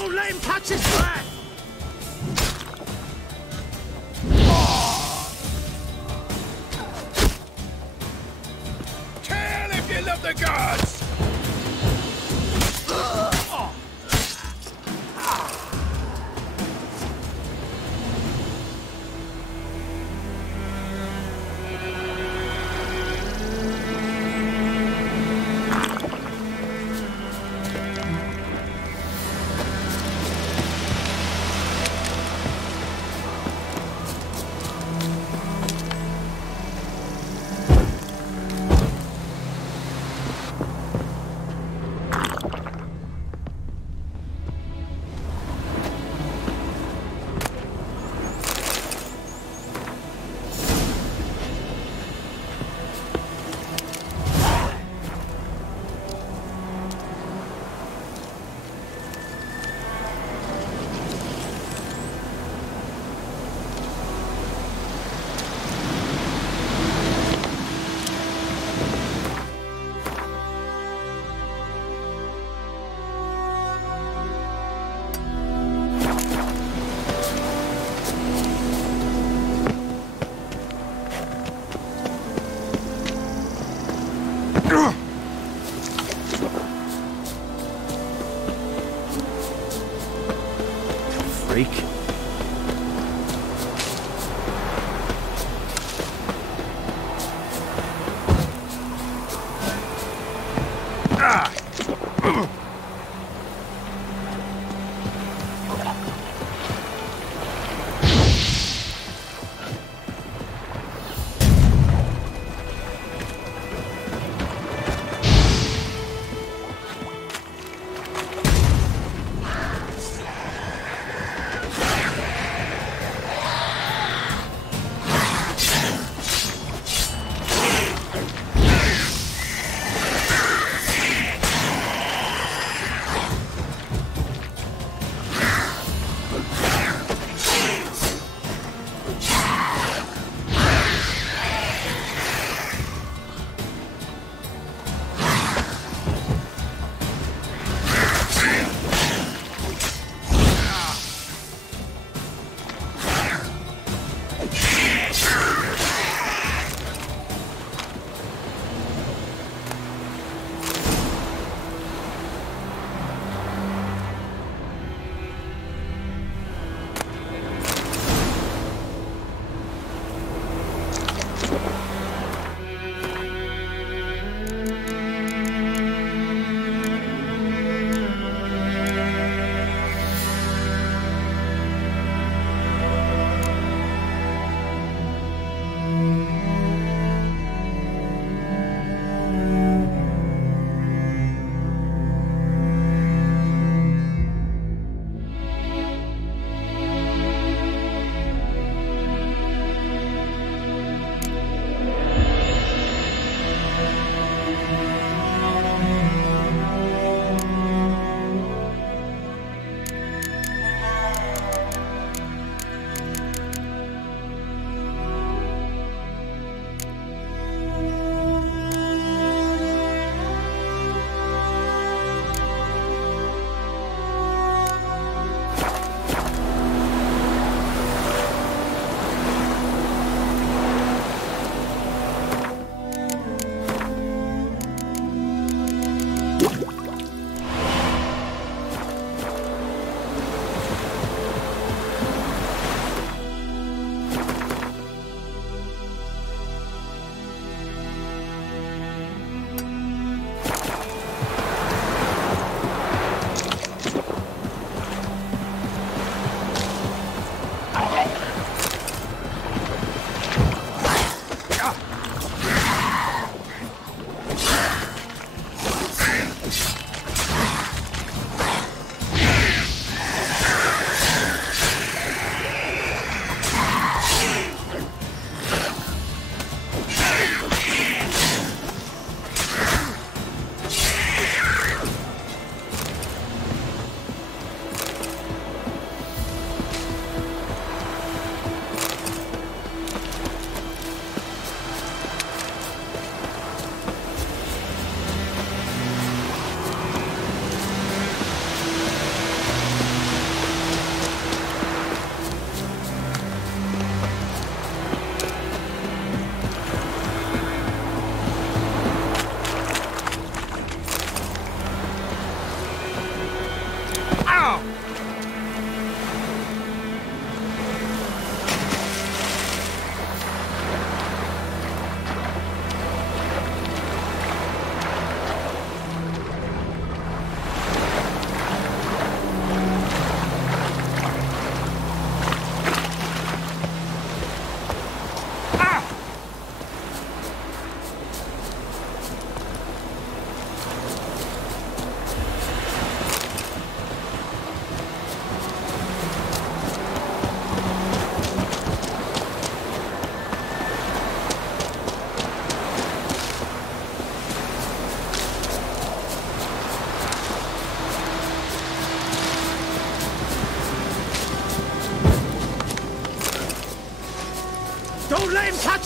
Don't let him touch his flag! Kill if you love the gods!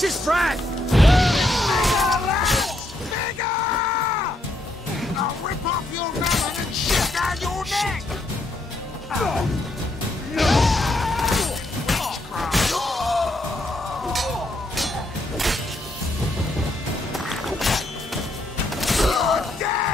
his breath! Bigger! I'll rip off your melon and shit down your neck! You're dead!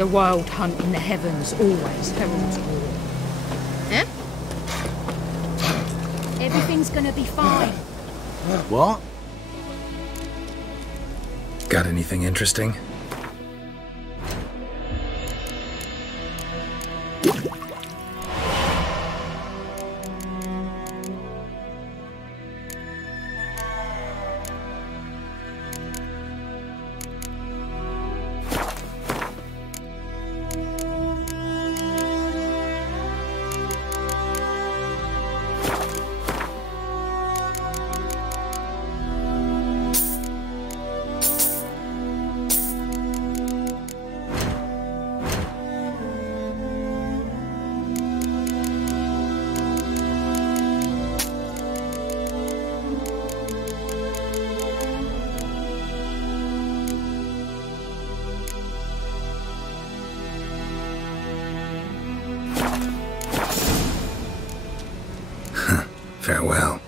The wild hunt in the heavens always heralds war. Eh? Everything's gonna be fine. What? Got anything interesting? Farewell.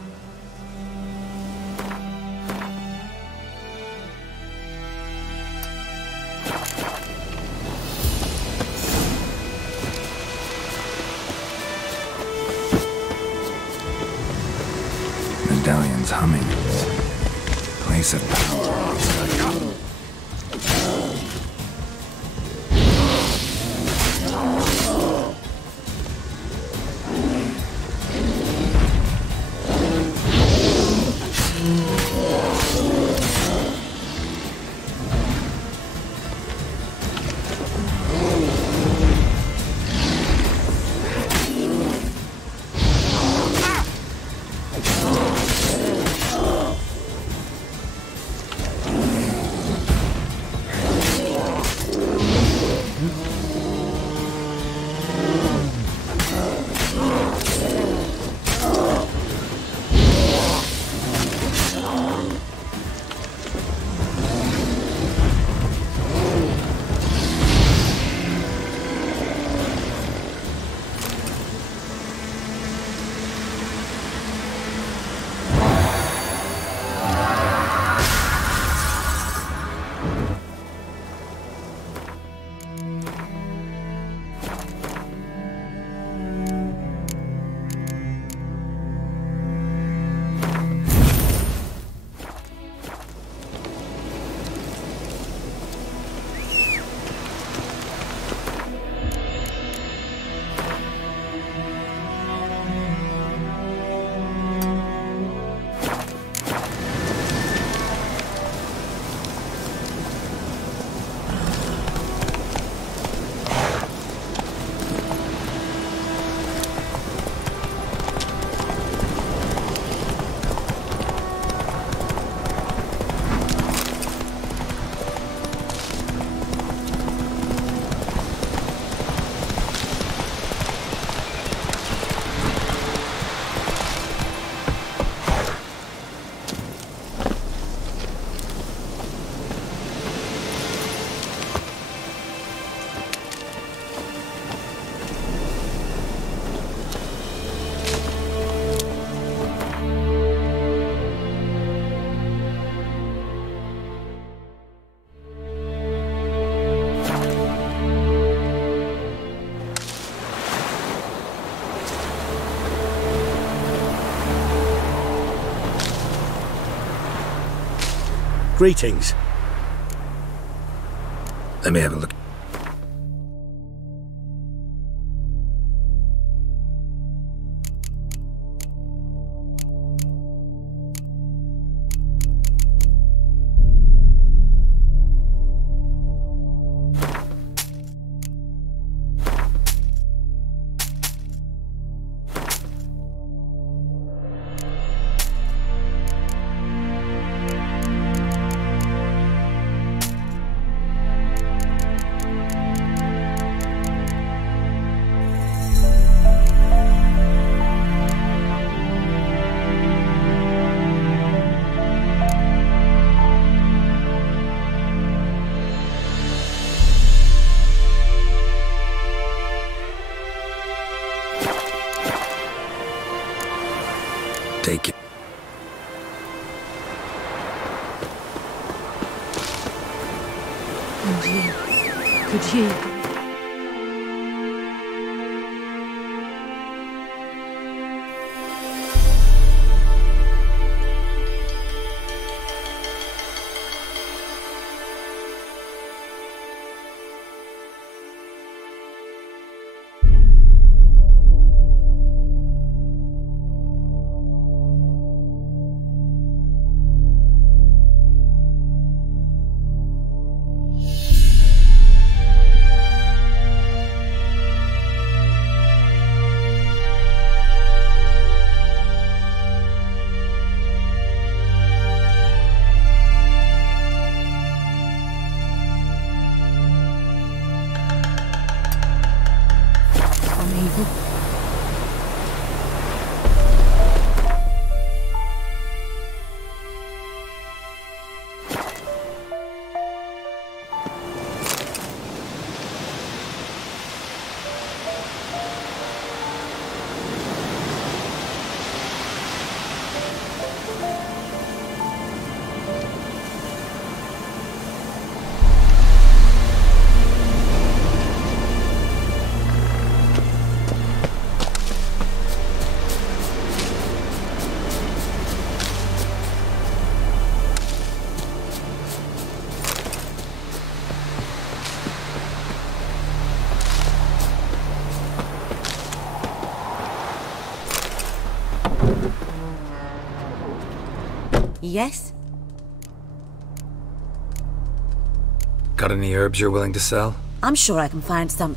Medallion's humming. Place of power. Greetings. Let me have a look. Take it. And you, could you Yes? Got any herbs you're willing to sell? I'm sure I can find some.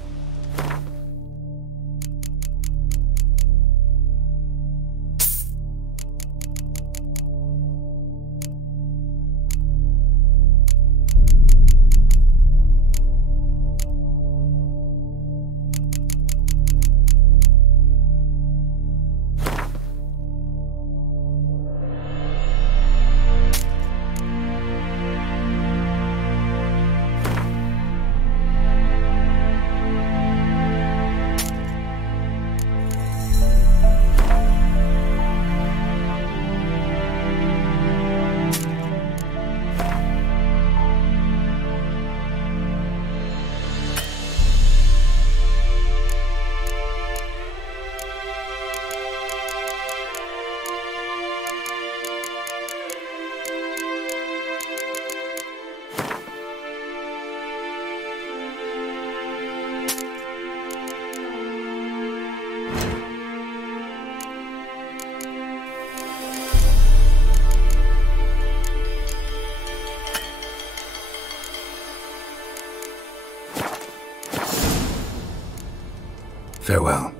Farewell.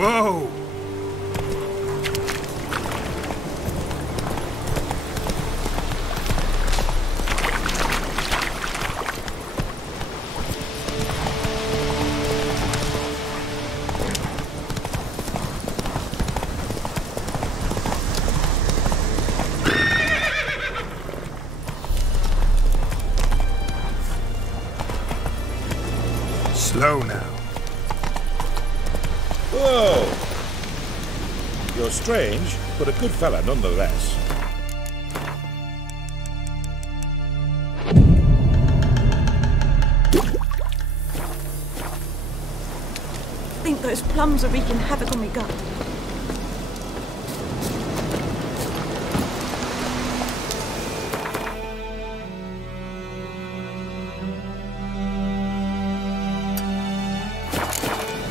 Whoa! Slow now. Whoa! You're strange, but a good fella nonetheless. I think those plums are wreaking havoc on me gut.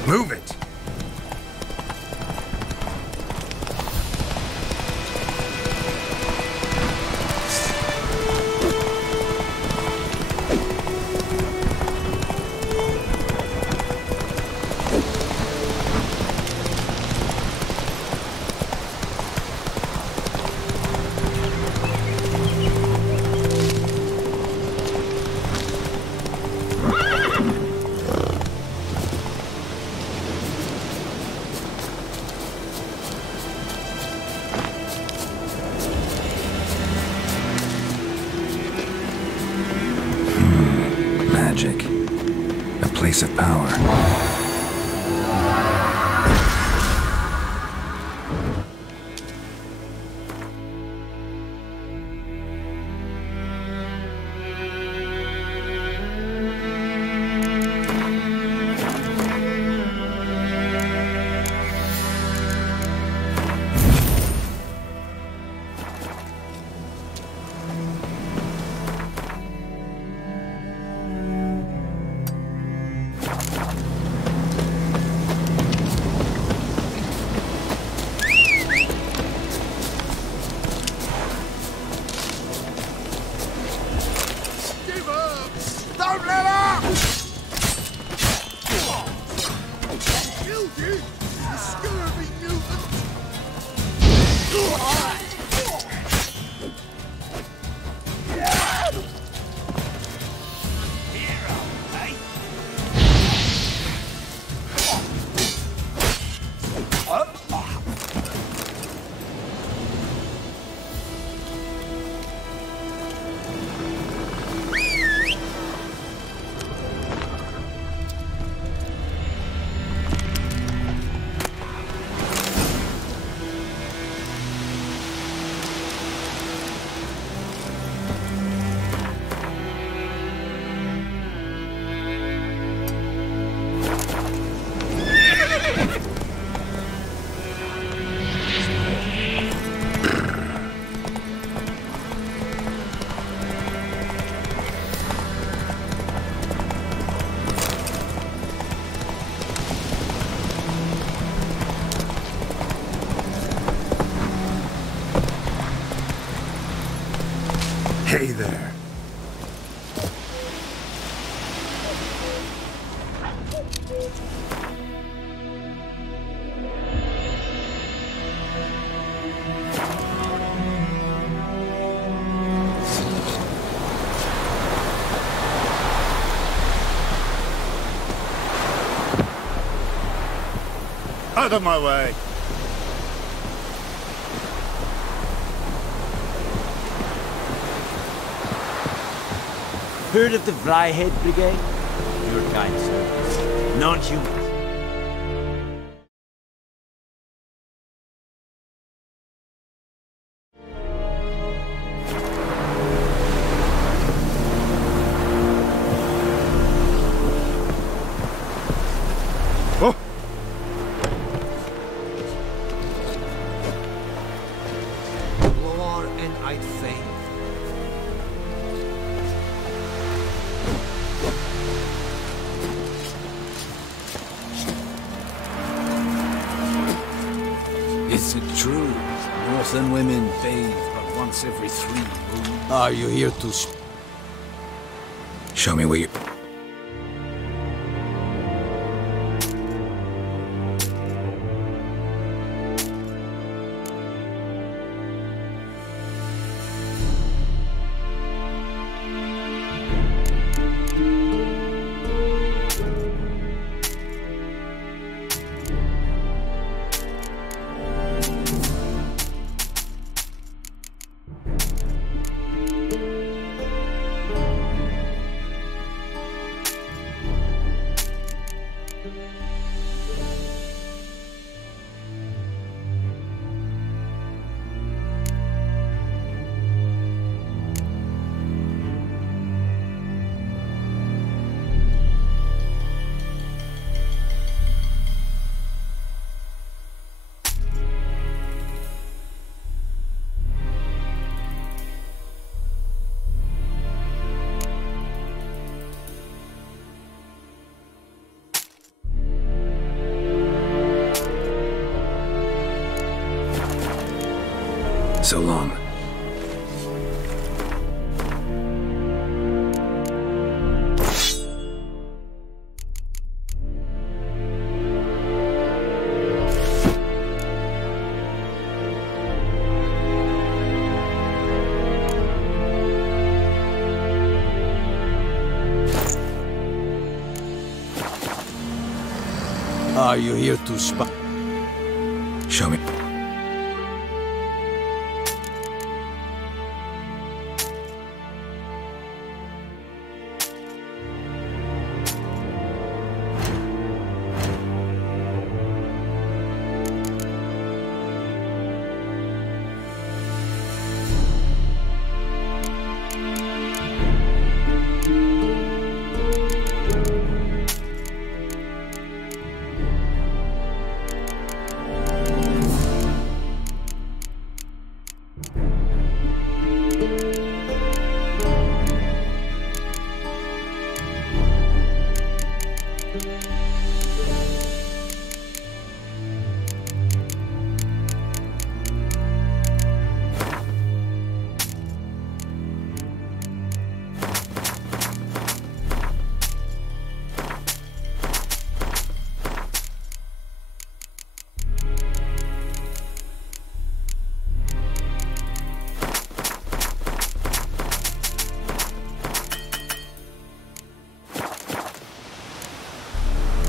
Move it! place of power. Don't let up! Killed you, you scurvy mutant! Hey there. Out of my way. Heard of the Vryhead Brigade? Your kind service. Non-human. Oh! War and I'd faint. Is it true? Northern women bathe but once every 3 moons. Are you here to Show me where you... So long. Are you here to spy? Show me.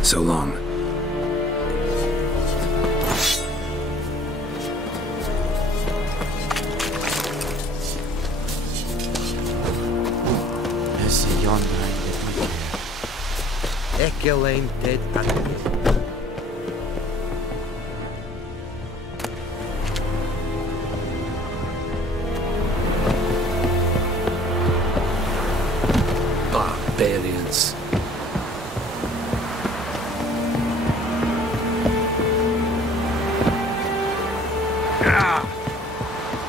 So long. Esse yonder Ekelaim dead animal. Barbarians.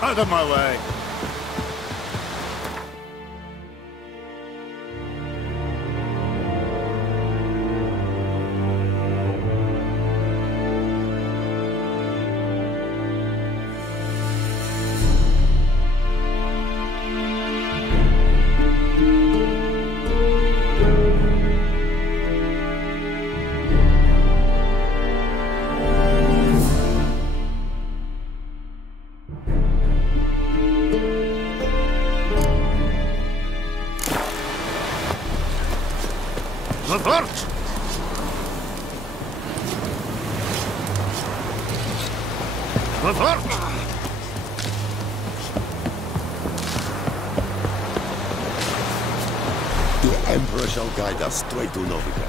Out of my way. Report! Report! The Emperor shall guide us straight to Novigrad.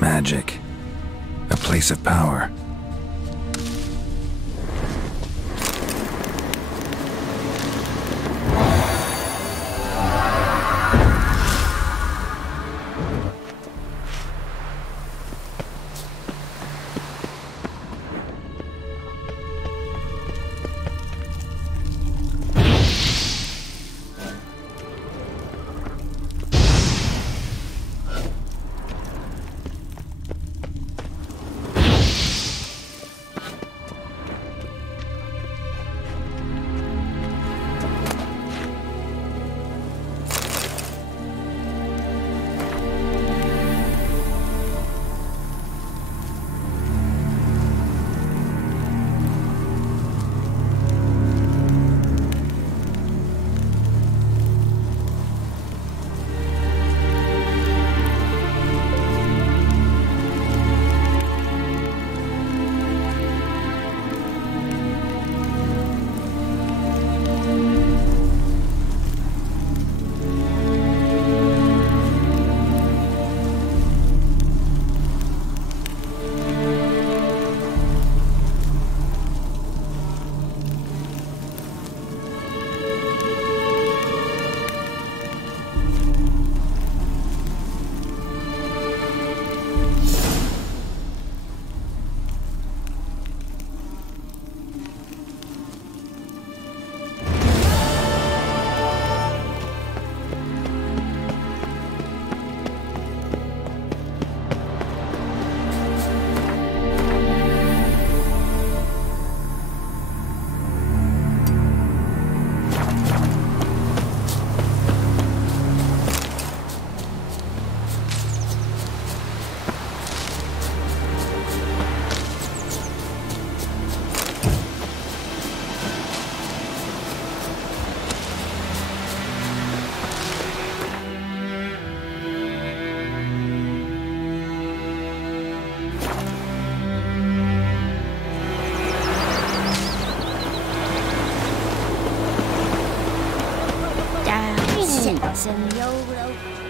Magic. A place of power.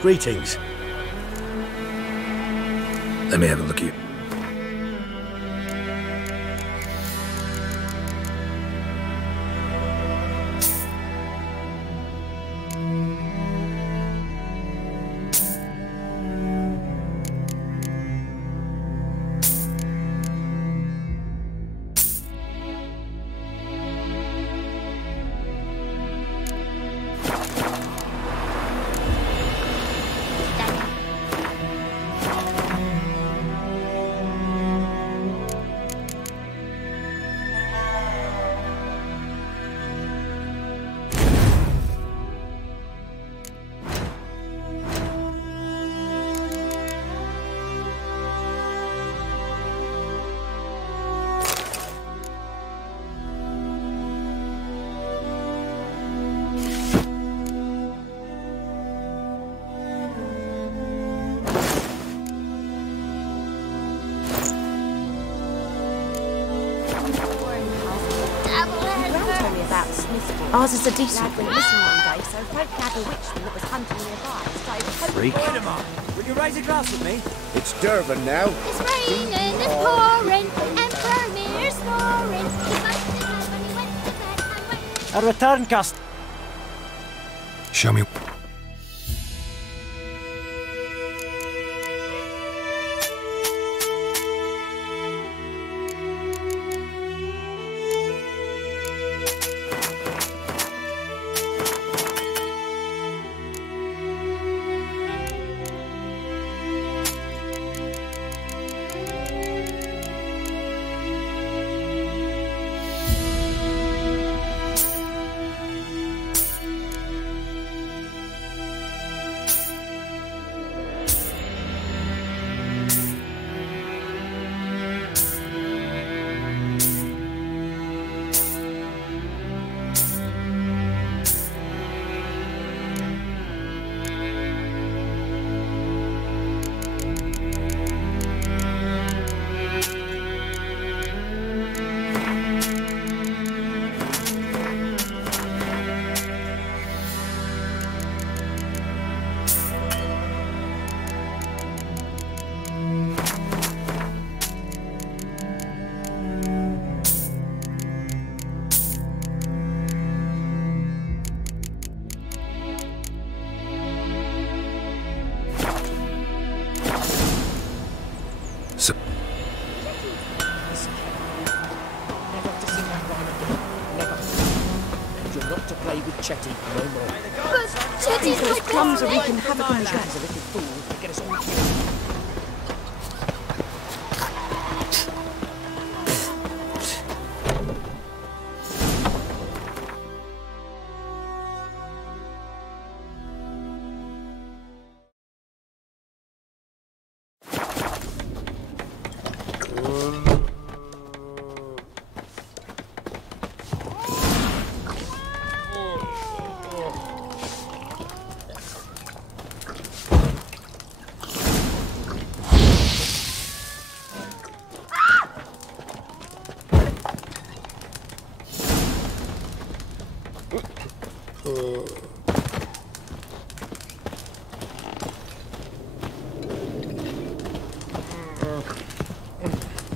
Greetings. Let me have a look at you. Ours is a decent went missing one day, so Frank had a witchman that was hunting nearby. So Freak. Wait a minute. Will you raise a glass with me? It's Durban now. It's raining, it's pouring, and Vermeer's snoring. He must have had when he went to bed and went. A return cust. Show me. So, You're not to play with Chetty no more. But Chetty's those my plums are darling. wreaking havoc on the track. He's a little fool to get us all killed.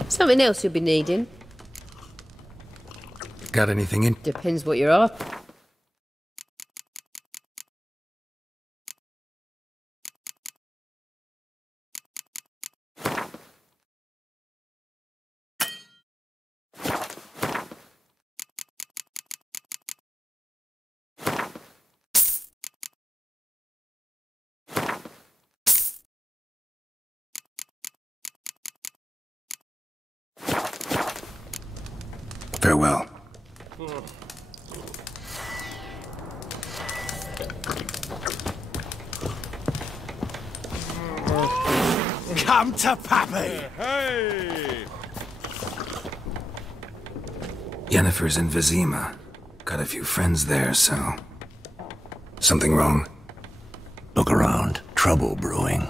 Something else you'll be needing. got anything in? Depends what you're after. Farewell. Come to Pappy! Hey! Yennefer's in Vizima. Got a few friends there, so... Something wrong? Look around. Trouble brewing.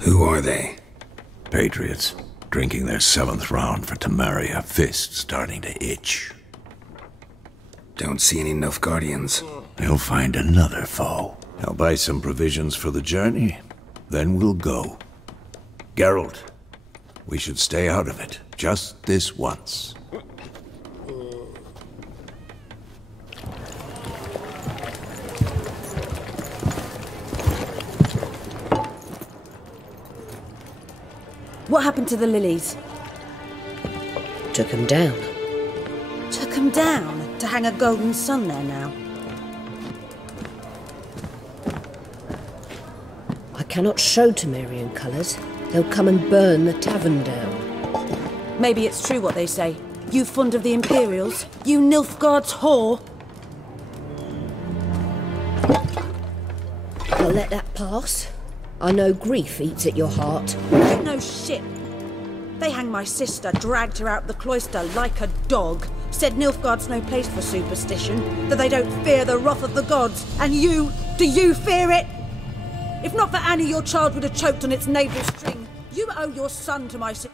Who are they? Patriots, drinking their 7th round for Tamaria, fist starting to itch. Don't see any Nilfgaardians. He'll find another foe. I'll buy some provisions for the journey, then we'll go. Geralt, we should stay out of it, just this once. What happened to the lilies? Took him down. Took them down to hang a golden sun there now. I cannot show Temerian colours. They'll come and burn the tavern down. Maybe it's true what they say. You fond of the Imperials? You Nilfgaard's whore? I'll let that pass. I know grief eats at your heart. You know shit. They hanged my sister, dragged her out the cloister like a dog, said Nilfgaard's no place for superstition, that they don't fear the wrath of the gods. And you, do you fear it? If not for Annie, your child would have choked on its navel string. You owe your son to my sister.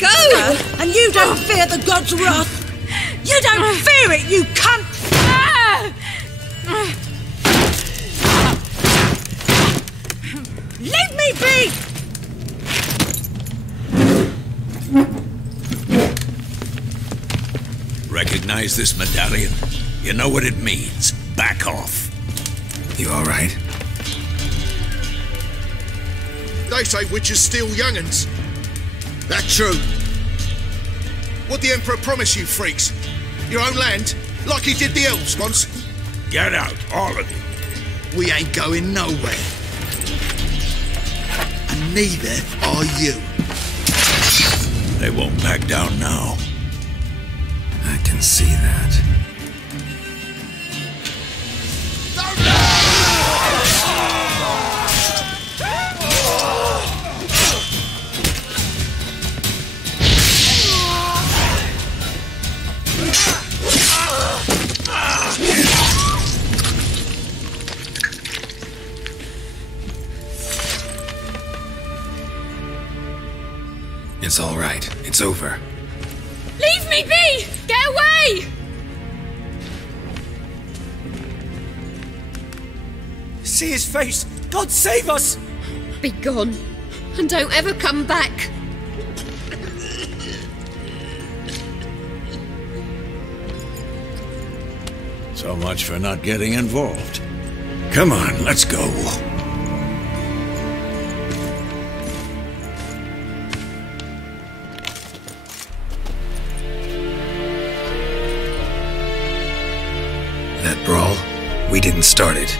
Go! And you don't fear the god's wrath! You don't fear it, you cunt! Leave me be! Recognize this medallion? You know what it means. Back off. You alright? They say witches steal young'uns. That true. What'd the Emperor promise you, freaks? Your own land? Like he did the elves once? Get out, all of you. We ain't going nowhere. And neither are you. They won't back down now. I can see that. It's all right. It's over. Leave me be! Get away! See his face! God save us! Be gone, and don't ever come back. So much for not getting involved. Come on, let's go. That brawl, we didn't start it.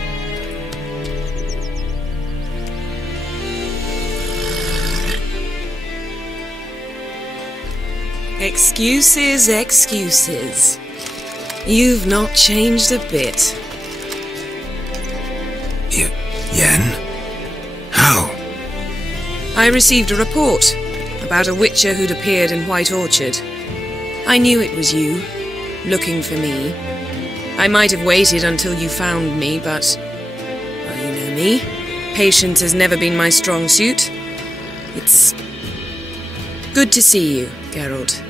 Excuses, excuses. You've not changed a bit. Yen? How? I received a report about a witcher who'd appeared in White Orchard. I knew it was you, looking for me. I might have waited until you found me, but... well, you know me. Patience has never been my strong suit. It's... good to see you, Geralt.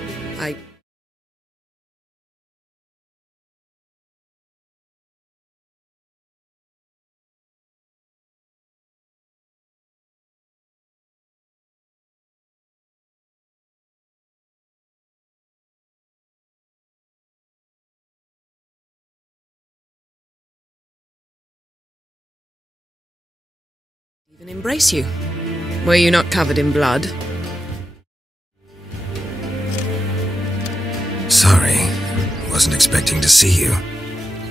Even embrace you. Were you not covered in blood? Sorry. Wasn't expecting to see you.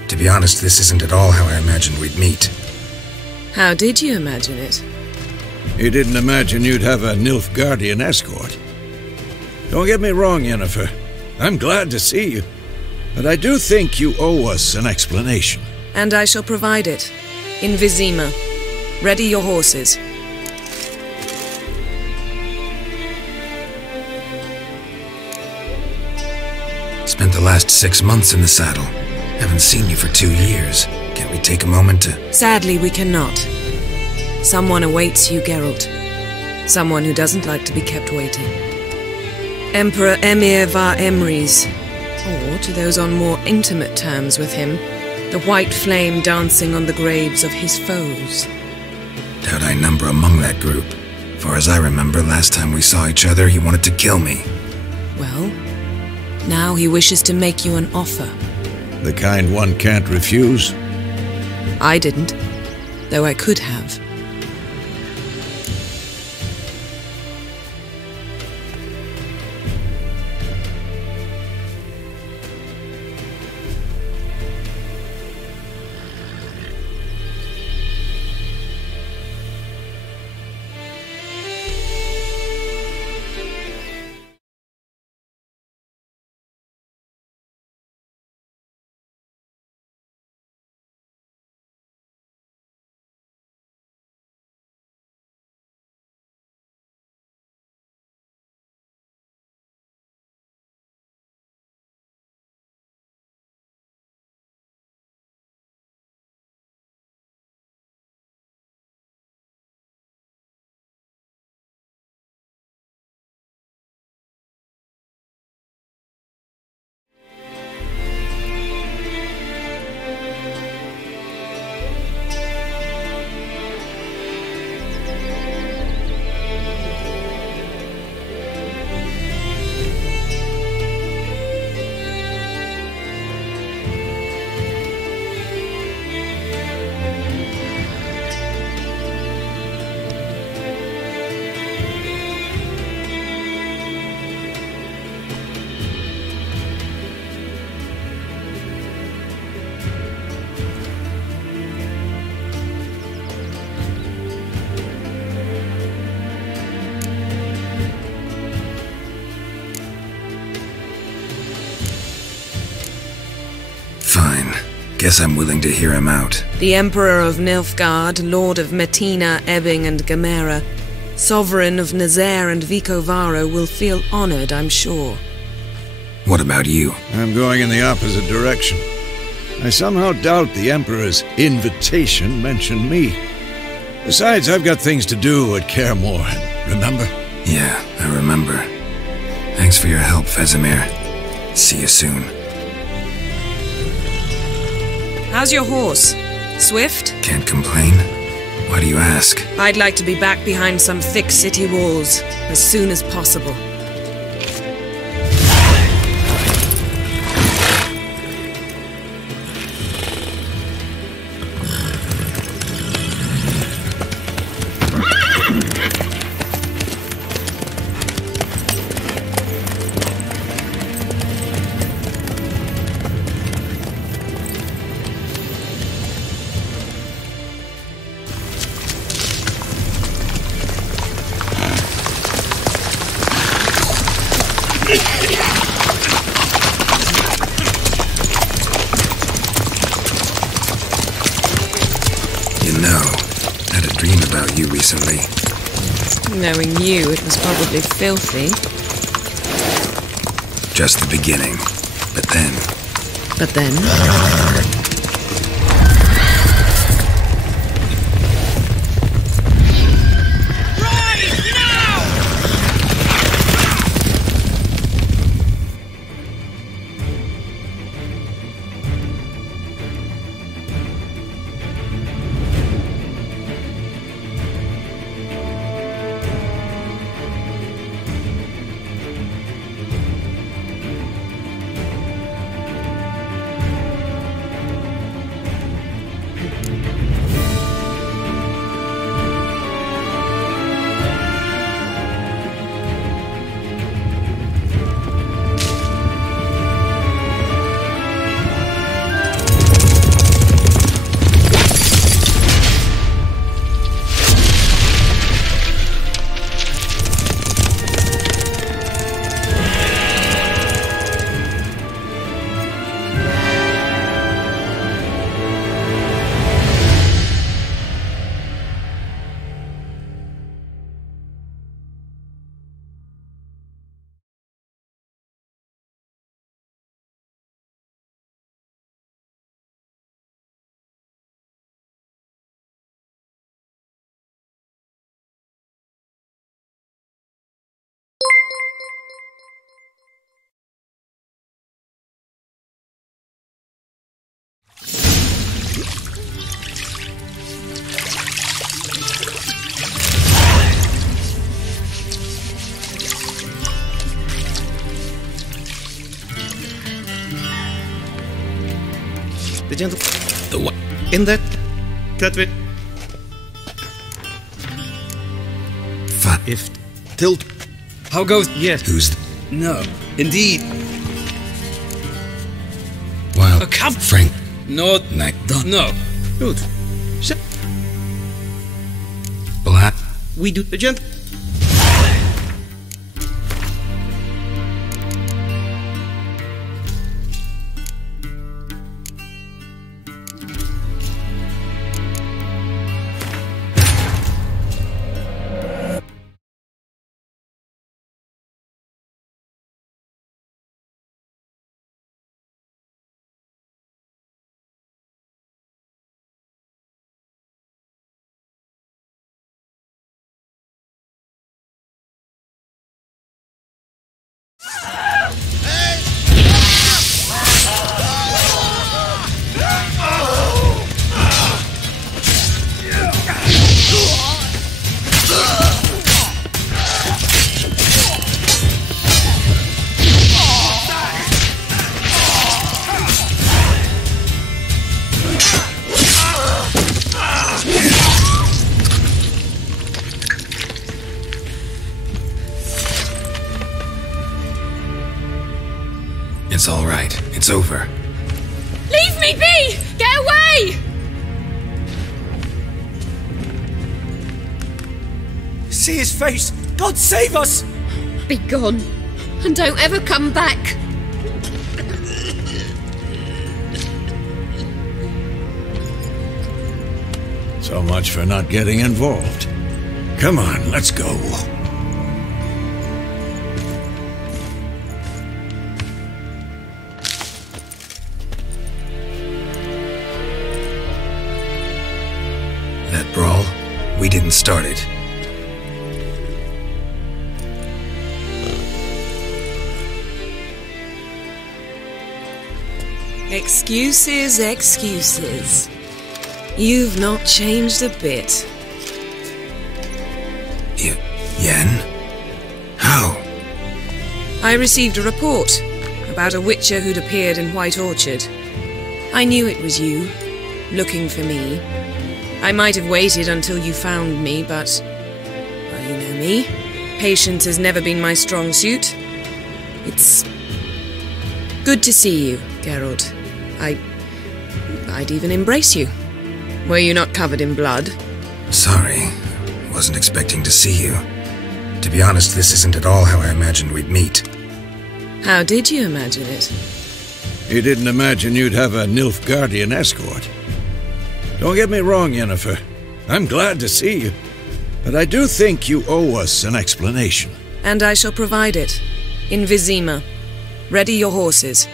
To be honest, this isn't at all how I imagined we'd meet. How did you imagine it? You didn't imagine you'd have a Nilfgaardian escort? Don't get me wrong, Yennefer. I'm glad to see you. But I do think you owe us an explanation. And I shall provide it. In Vizima. Ready your horses. Spent the last 6 months in the saddle. Haven't seen you for 2 years. Can't we take a moment to... Sadly, we cannot. Someone awaits you, Geralt. Someone who doesn't like to be kept waiting. Emperor Emir var Emrys. Or, to those on more intimate terms with him, the white flame dancing on the graves of his foes. Doubt I number among that group. Far as I remember, last time we saw each other, he wanted to kill me. Well, now he wishes to make you an offer. The kind one can't refuse? I didn't, though I could have. Fine. Guess I'm willing to hear him out. The Emperor of Nilfgaard, Lord of Metina, Ebbing and Gamera, Sovereign of Nazaire and Vicovaro will feel honored, I'm sure. What about you? I'm going in the opposite direction. I somehow doubt the Emperor's invitation mentioned me. Besides, I've got things to do at Kaer Morhen, remember? Yeah, I remember. Thanks for your help, Vesemir. See you soon. How's your horse? Swift? Can't complain. Why do you ask? I'd like to be back behind some thick city walls as soon as possible. Recently. Knowing you, it was probably filthy. Just the beginning. But then... But then? The gentle... The what? In that... That if... Tilt... How goes... Yes. Who's... No. Indeed. Well, come... Frank... No. No. Good. Black... We do the gentle... It's all right. It's over. Leave me be! Get away! See his face! God save us! Be gone, and don't ever come back. So much for not getting involved. Come on, let's go. That brawl, we didn't start it. Excuses, excuses. You've not changed a bit. Yen? How? I received a report about a witcher who'd appeared in White Orchard. I knew it was you, looking for me. I might have waited until you found me, but... well, you know me. Patience has never been my strong suit. It's... good to see you, Geralt. I'd even embrace you. Were you not covered in blood? Sorry. Wasn't expecting to see you. To be honest, this isn't at all how I imagined we'd meet. How did you imagine it? You didn't imagine you'd have a Nilfgaardian escort. Don't get me wrong, Yennefer. I'm glad to see you. But I do think you owe us an explanation. And I shall provide it. In Vizima. Ready your horses.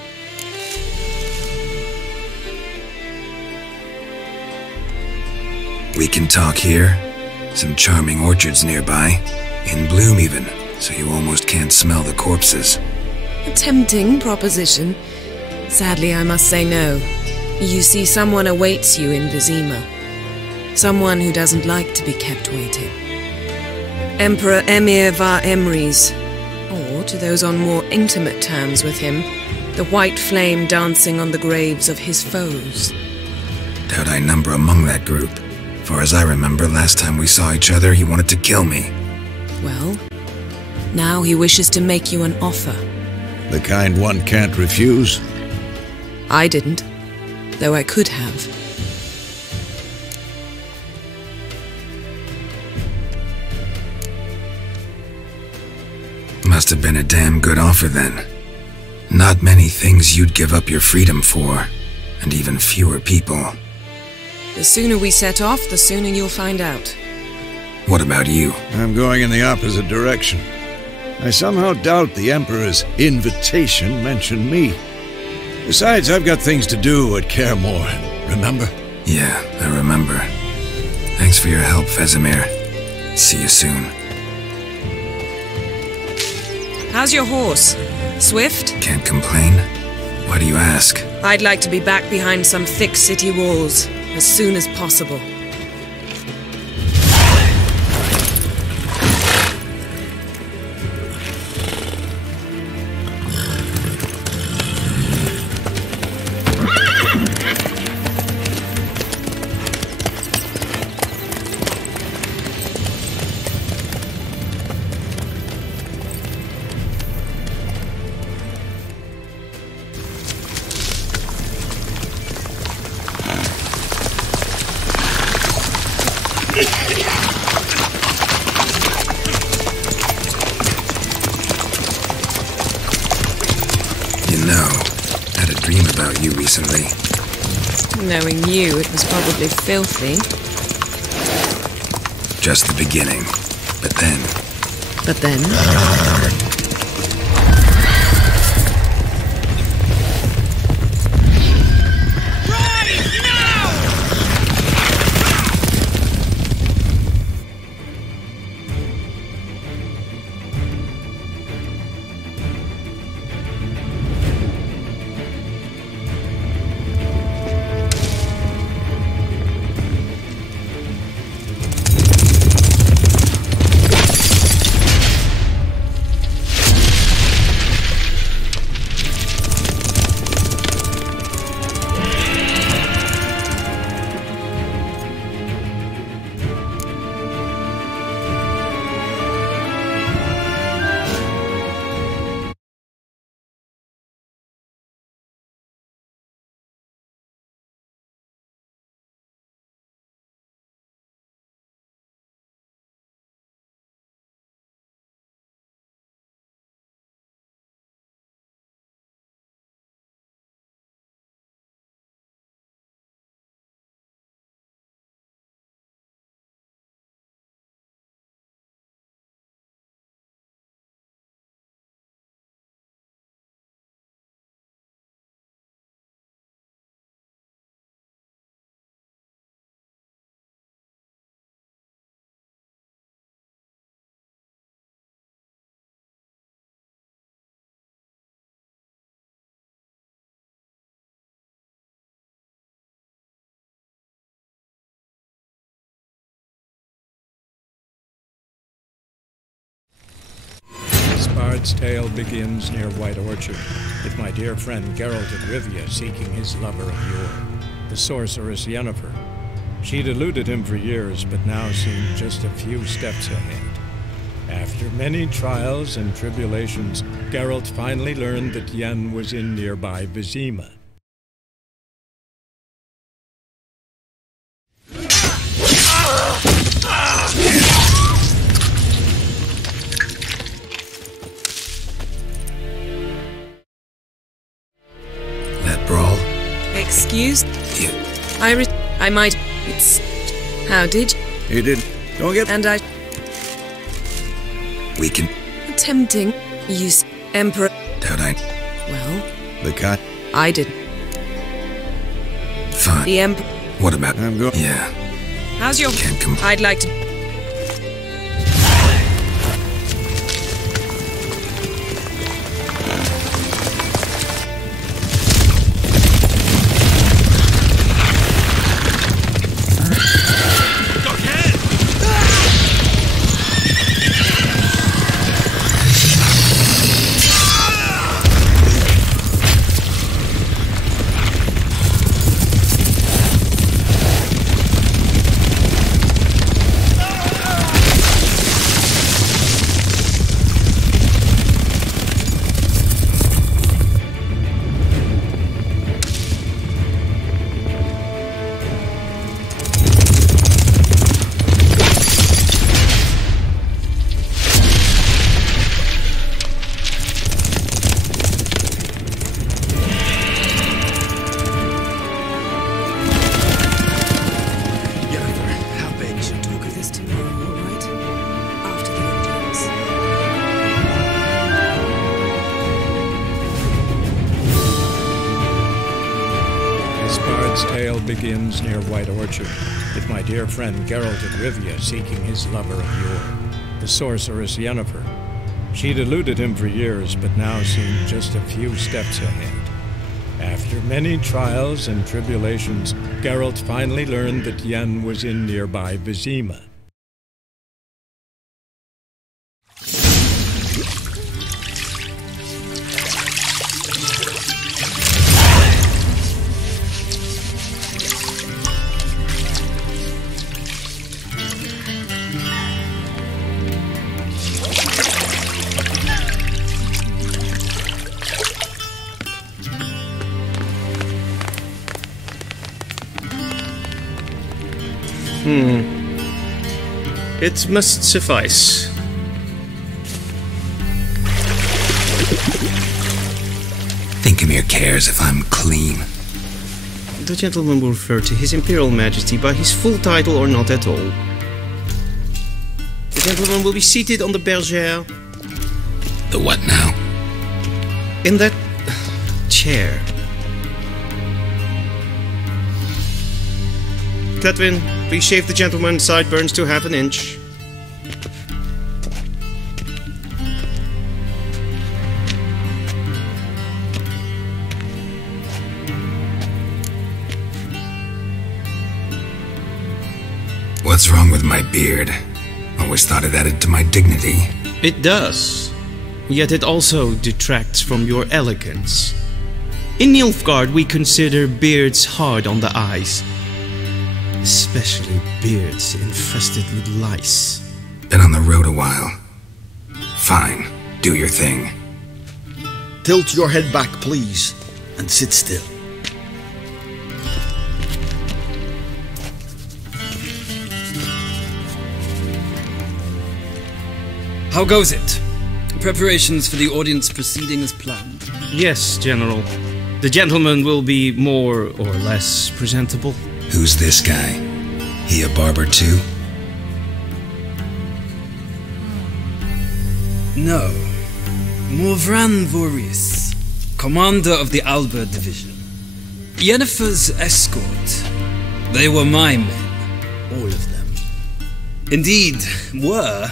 We can talk here. Some charming orchards nearby. In bloom even, so you almost can't smell the corpses. A tempting proposition. Sadly, I must say no. You see, someone awaits you in Vizima. Someone who doesn't like to be kept waiting. Emperor Emir var Emrys. Or, to those on more intimate terms with him, the white flame dancing on the graves of his foes. Doubt I number among that group. Far as I remember, last time we saw each other, he wanted to kill me. Well, now he wishes to make you an offer. The kind one can't refuse? I didn't, though I could have. Must have been a damn good offer then. Not many things you'd give up your freedom for, and even fewer people. The sooner we set off, the sooner you'll find out. What about you? I'm going in the opposite direction. I somehow doubt the Emperor's invitation mentioned me. Besides, I've got things to do at Kaer Morhen, remember? Yeah, I remember. Thanks for your help, Vesemir. See you soon. How's your horse? Swift? Can't complain. Why do you ask? I'd like to be back behind some thick city walls as soon as possible. a dream about you recently. Knowing you, it was probably filthy. Just the beginning. But then... But then? Bard's tale begins near White Orchard, with my dear friend Geralt of Rivia seeking his lover of yore, the sorceress Yennefer. She'd eluded him for years, but now seemed just a few steps ahead. After many trials and tribulations, Geralt finally learned that Yen was in nearby Vizima. Excuse? You. I might... It's... How did you? You did. Don't get... And I... We can... Attempting. Use... Emperor... Doubt I... Well... The cat? I didn't. Fine. The Emperor... What about... I'm going... Yeah. How's your... Can't come... I'd like to... Begins near White Orchard, with my dear friend Geralt of Rivia seeking his lover of yore, the sorceress Yennefer. She'd eluded him for years, but now seemed just a few steps ahead. After many trials and tribulations, Geralt finally learned that Yen was in nearby Vizima. It must suffice. Think Vladimir cares if I'm clean. The gentleman will refer to His Imperial Majesty by his full title or not at all. The gentleman will be seated on the bergère. The what now? In that chair. Cletwin, please shave the gentleman's sideburns to half an inch. What's wrong with my beard? Always thought it added to my dignity. It does. Yet it also detracts from your elegance. In Nilfgaard, we consider beards hard on the eyes. Especially beards infested with lice. Been on the road a while. Fine, do your thing. Tilt your head back, please, and sit still. How goes it? Preparations for the audience proceeding as planned? Yes, General. The gentleman will be more or less presentable. Who's this guy? He a barber too? No. Morvran Vorius, commander of the Alba Division. Yennefer's escort. They were my men, all of them. Indeed, were.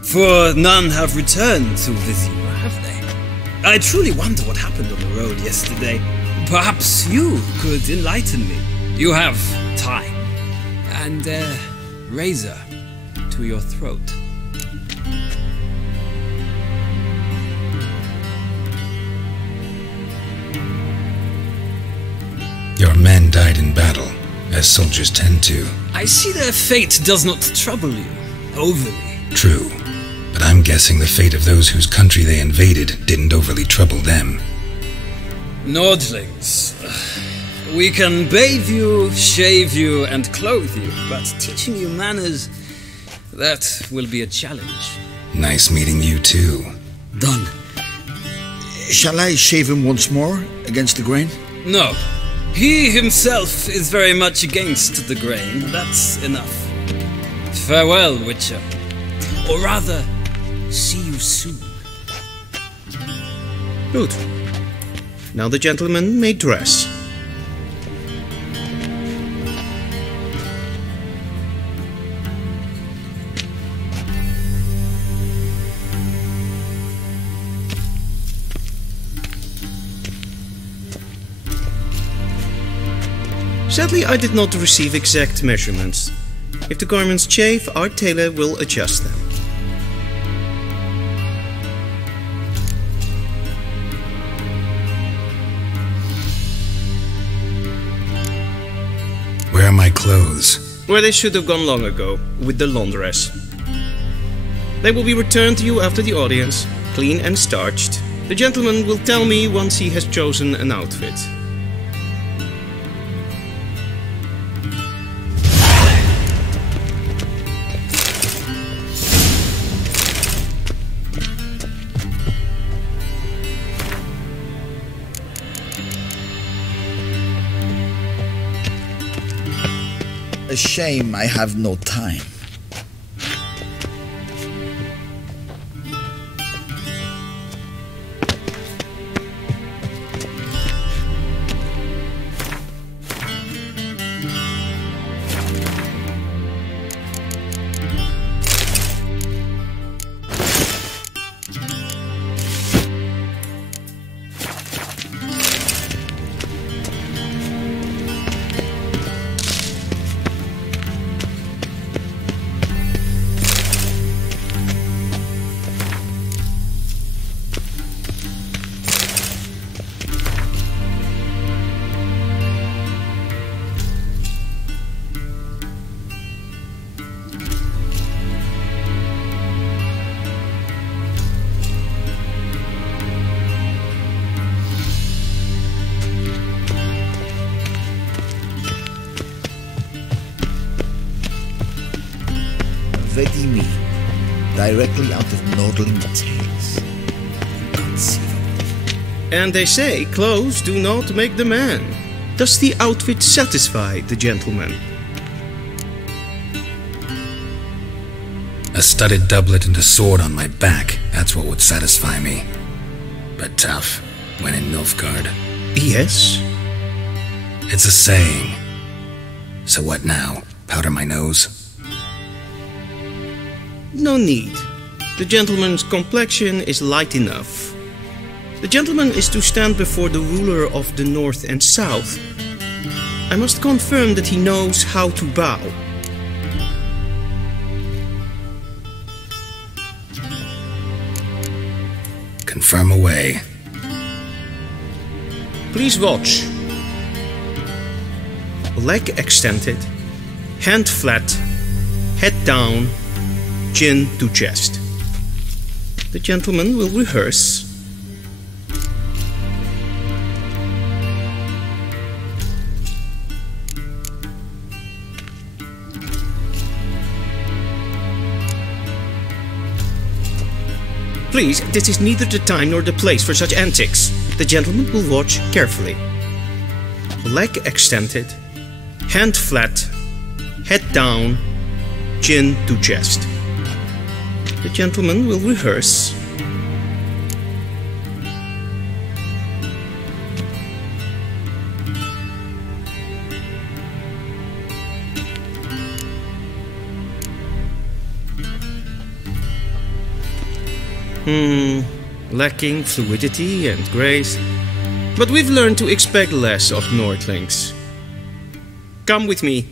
For none have returned to Vizima, have they? I truly wonder what happened on the road yesterday. Perhaps you could enlighten me. You have time. And a razor to your throat. Your men died in battle, as soldiers tend to. I see their fate does not trouble you overly. True. But I'm guessing the fate of those whose country they invaded didn't overly trouble them. Nordlings. We can bathe you, shave you, and clothe you, but teaching you manners, that will be a challenge. Nice meeting you too. Done. Shall I shave him once more, against the grain? No. He himself is very much against the grain. That's enough. Farewell, Witcher. Or rather, see you soon. Good. Now the gentleman may dress. Sadly, I did not receive exact measurements. If the garments chafe, our tailor will adjust them. Where are my clothes? Where they should have gone long ago, with the laundress. They will be returned to you after the audience, clean and starched. The gentleman will tell me once he has chosen an outfit. A shame I have no time. Vladimir, directly out of Nordling tales. Inconceivable. And they say clothes do not make the man. Does the outfit satisfy the gentleman? A studded doublet and a sword on my back, that's what would satisfy me. But tough, when in Nilfgaard. Yes? It's a saying. So what now? Powder my nose? No need. The gentleman's complexion is light enough. The gentleman is to stand before the ruler of the North and South. I must confirm that he knows how to bow. Confirm away. Please watch. Leg extended, hand flat, head down, chin to chest. The gentleman will rehearse. Please, this is neither the time nor the place for such antics. The gentleman will watch carefully. Leg extended, hand flat, head down, chin to chest. The gentleman will rehearse. Lacking fluidity and grace. But we've learned to expect less of Nordlings. Come with me.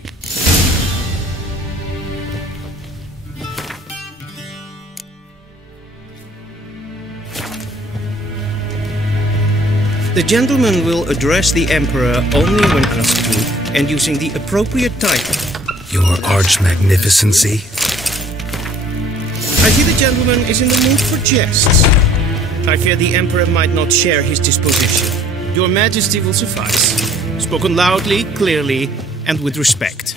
The gentleman will address the Emperor only when asked to, and using the appropriate title. Your Arch-Magnificency? I see the gentleman is in the mood for jests. I fear the Emperor might not share his disposition. Your Majesty will suffice. Spoken loudly, clearly, and with respect.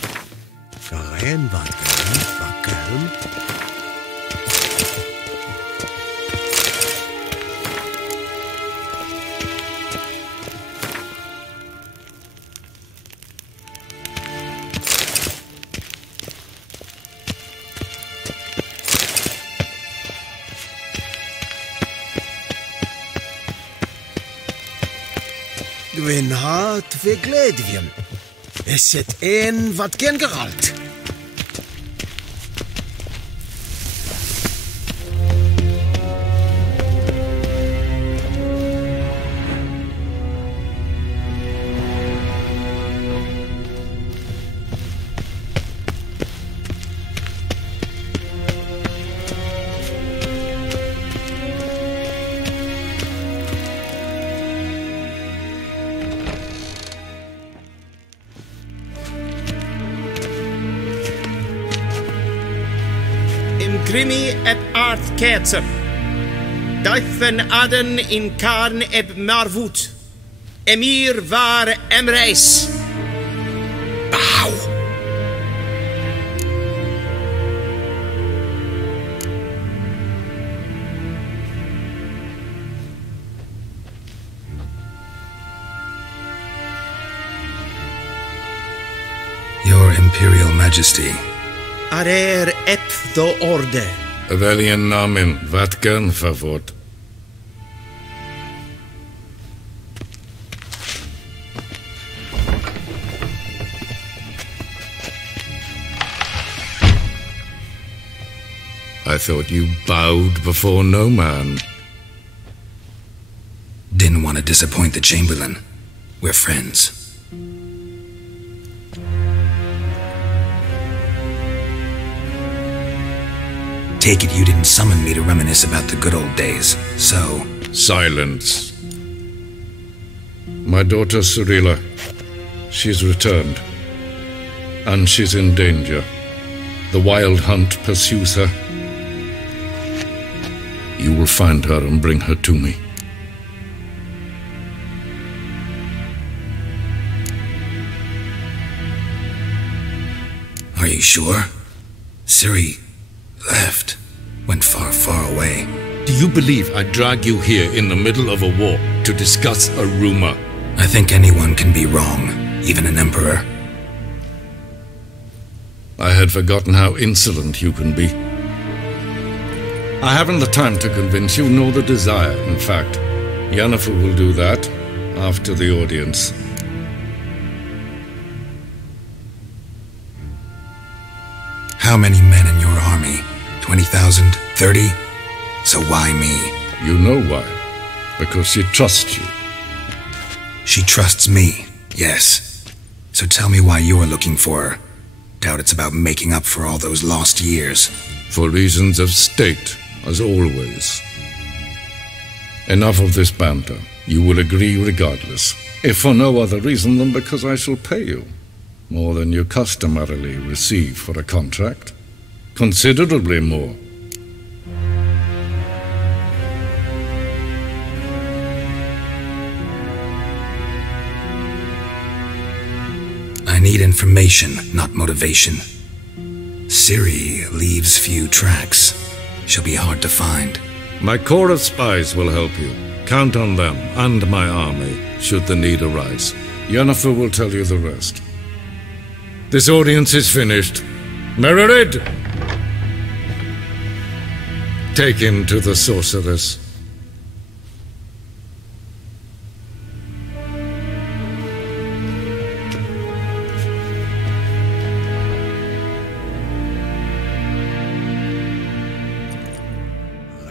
Gwyn hart fe gledfion. Is het een wat gen Geralt? Grimi eb art ketser. Duifen aden in karn eb marvoet. Emir var emreis. Bow. Your Imperial Majesty. Arer ep the orde. Velian namen, wat kan favort? I thought you bowed before no man. Didn't want to disappoint the Chamberlain. We're friends. Take it you didn't summon me to reminisce about the good old days, so... Silence. My daughter Cyrilla, she's returned. And she's in danger. The Wild Hunt pursues her. You will find her and bring her to me. Are you sure? Ciri left. Went far, far away. Do you believe I'd drag you here in the middle of a war to discuss a rumor? I think anyone can be wrong, even an emperor. I had forgotten how insolent you can be. I haven't the time to convince you, nor the desire, in fact. Yennefer will do that after the audience. How many men in your army? 20,000? 30? So why me? You know why. Because she trusts you. She trusts me, yes. So tell me why you're looking for her. Doubt it's about making up for all those lost years. For reasons of state, as always. Enough of this banter. You will agree regardless. If for no other reason than because I shall pay you. More than you customarily receive for a contract. Considerably more. I need information, not motivation. Ciri leaves few tracks. She'll be hard to find. My corps of spies will help you. Count on them, and my army, should the need arise. Yennefer will tell you the rest. This audience is finished. Mererid! Take him to the sorceress.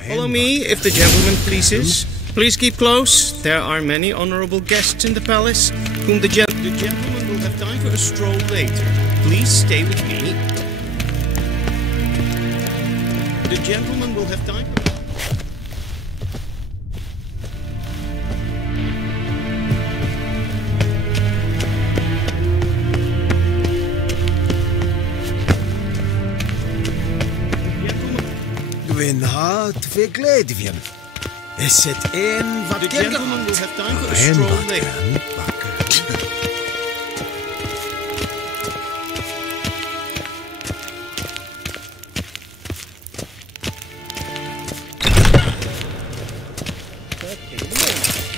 Follow me, if the gentleman pleases. Please keep close. There are many honorable guests in the palace, whom the gentleman will have time for a stroll later. Please stay with me. The gentleman will have time for... Gwyn hart ve gledvien. Is het een wat The gentleman will have time for a stroll later.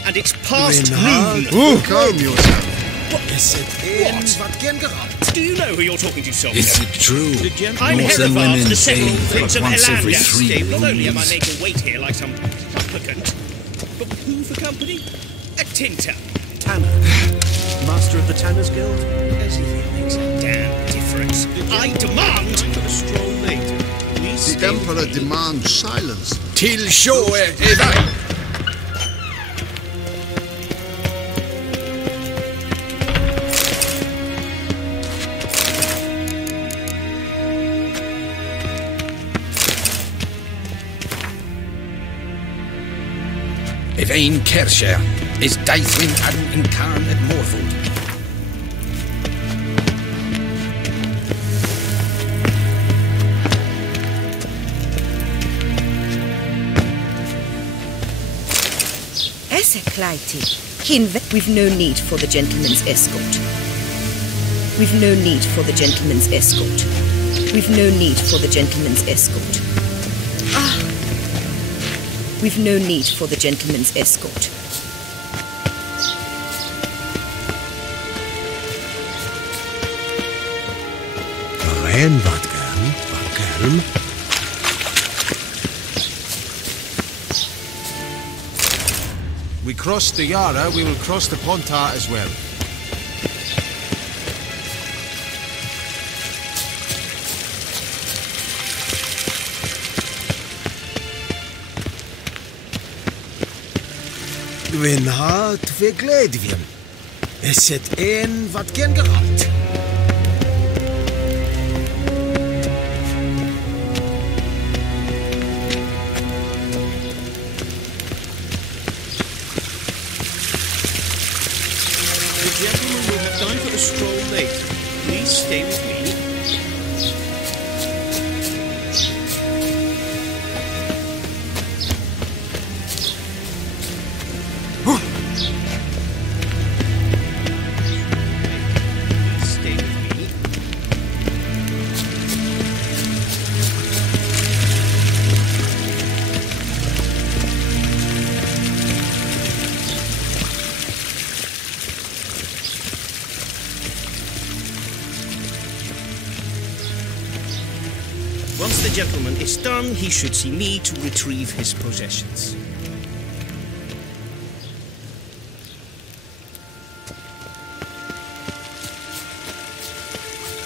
And it's past noon. Calm yourself. Is het een wat Geralt? Do you know who you're talking to, soldier? Is it true? I'm Northern Herivard, women the second bathe prince of once every Elanda. 3 Not only am I moons. made to wait here like some supplicant, but who for company? A tinter. Tanner. Master of the Tanners Guild? As if it makes a damn difference. I demand for a stroll later. Please The Emperor demands silence. Till show Eva. Yvain Corsair is Daithwin Adam Incarn at Morford. We've no need for the gentleman's escort. We've no need for the gentleman's escort. We've no need for the gentleman's escort. We've no need for the gentleman's escort. En wat kalm. We crossed the Yara, we will cross the Pontar as well. Gwyn hart ve gledvien. Is het een wat Geralt? The gentleman will have time for a stroll later. Please stay with me. Once the gentleman is done, he should see me to retrieve his possessions.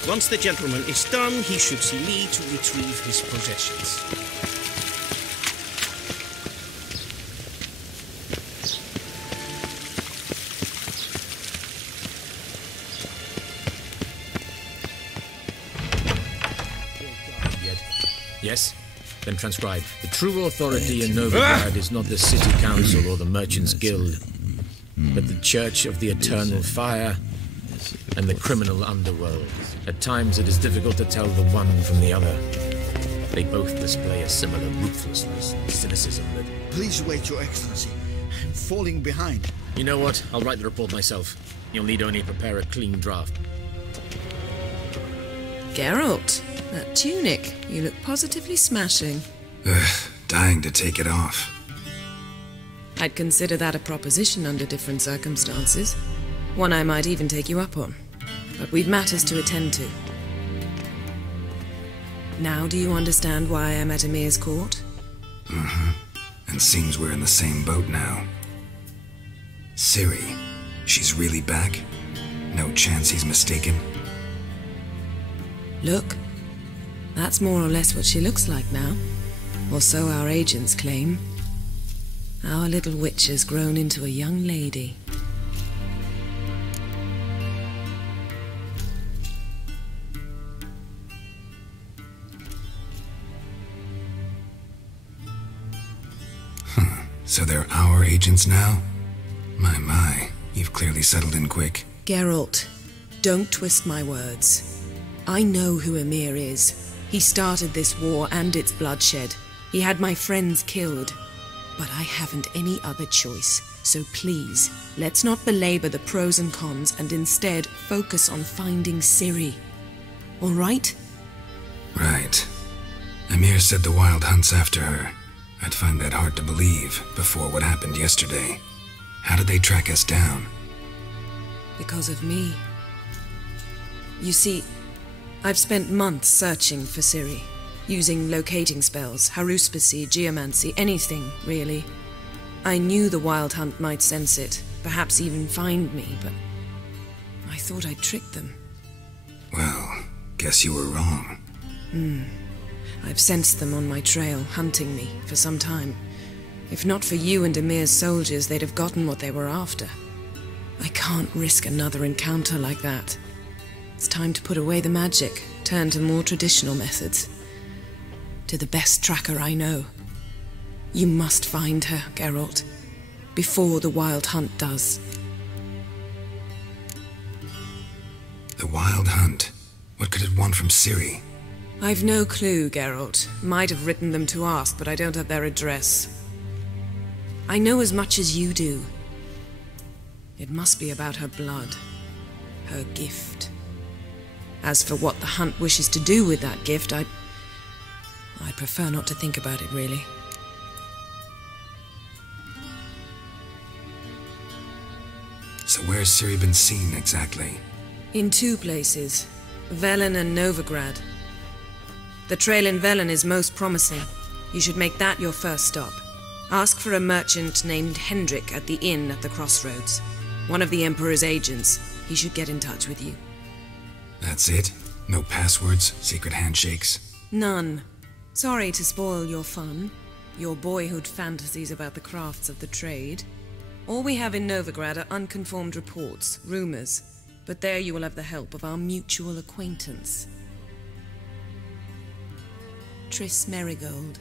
Once the gentleman is done, he should see me to retrieve his possessions. Yes? Then transcribe. The true authority in Novigrad is not the city council or the merchants' guild, but the Church of the Eternal Fire and the criminal underworld. At times it is difficult to tell the one from the other. They both display a similar ruthlessness and cynicism that... Please wait, Your Excellency. I'm falling behind. You know what? I'll write the report myself. You'll need only prepare a clean draft. Geralt, that tunic. You look positively smashing. Dying to take it off. I'd consider that a proposition under different circumstances. One I might even take you up on. But we've matters to attend to. Now do you understand why I'm at Emir's court? Mm-hmm. And seems we're in the same boat now. Ciri, she's really back? No chance he's mistaken? Look, that's more or less what she looks like now. Or so our agents claim. Our little witch has grown into a young lady. So they're our agents now? My, you've clearly settled in quick. Geralt, don't twist my words. I know who Emir is. He started this war and its bloodshed. He had my friends killed. But I haven't any other choice. So please, let's not belabor the pros and cons and instead focus on finding Ciri. All right? Right. Emir said the Wild Hunt's after her. I'd find that hard to believe before what happened yesterday. How did they track us down? Because of me. You see, I've spent months searching for Ciri, using locating spells, haruspicy, geomancy, anything, really. I knew the Wild Hunt might sense it, perhaps even find me, but I thought I'd tricked them. Well, guess you were wrong. I've sensed them on my trail, hunting me, for some time. If not for you and Emir's soldiers, they'd have gotten what they were after. I can't risk another encounter like that. It's time to put away the magic, turn to more traditional methods. To the best tracker I know. You must find her, Geralt, before the Wild Hunt does. The Wild Hunt? What could it want from Ciri? I've no clue, Geralt. Might have written them to ask, but I don't have their address. I know as much as you do. It must be about her blood. Her gift. As for what the Hunt wishes to do with that gift, I'd prefer not to think about it, really. So where's Ciri been seen, exactly? In two places. Velen and Novigrad. The trail in Velen is most promising. You should make that your first stop. Ask for a merchant named Hendrik at the inn at the crossroads. One of the Emperor's agents. He should get in touch with you. That's it? No passwords? Secret handshakes? None. Sorry to spoil your fun. Your boyhood fantasies about the crafts of the trade. All we have in Novigrad are unconformed reports, rumors. But there you will have the help of our mutual acquaintance. Triss Merigold.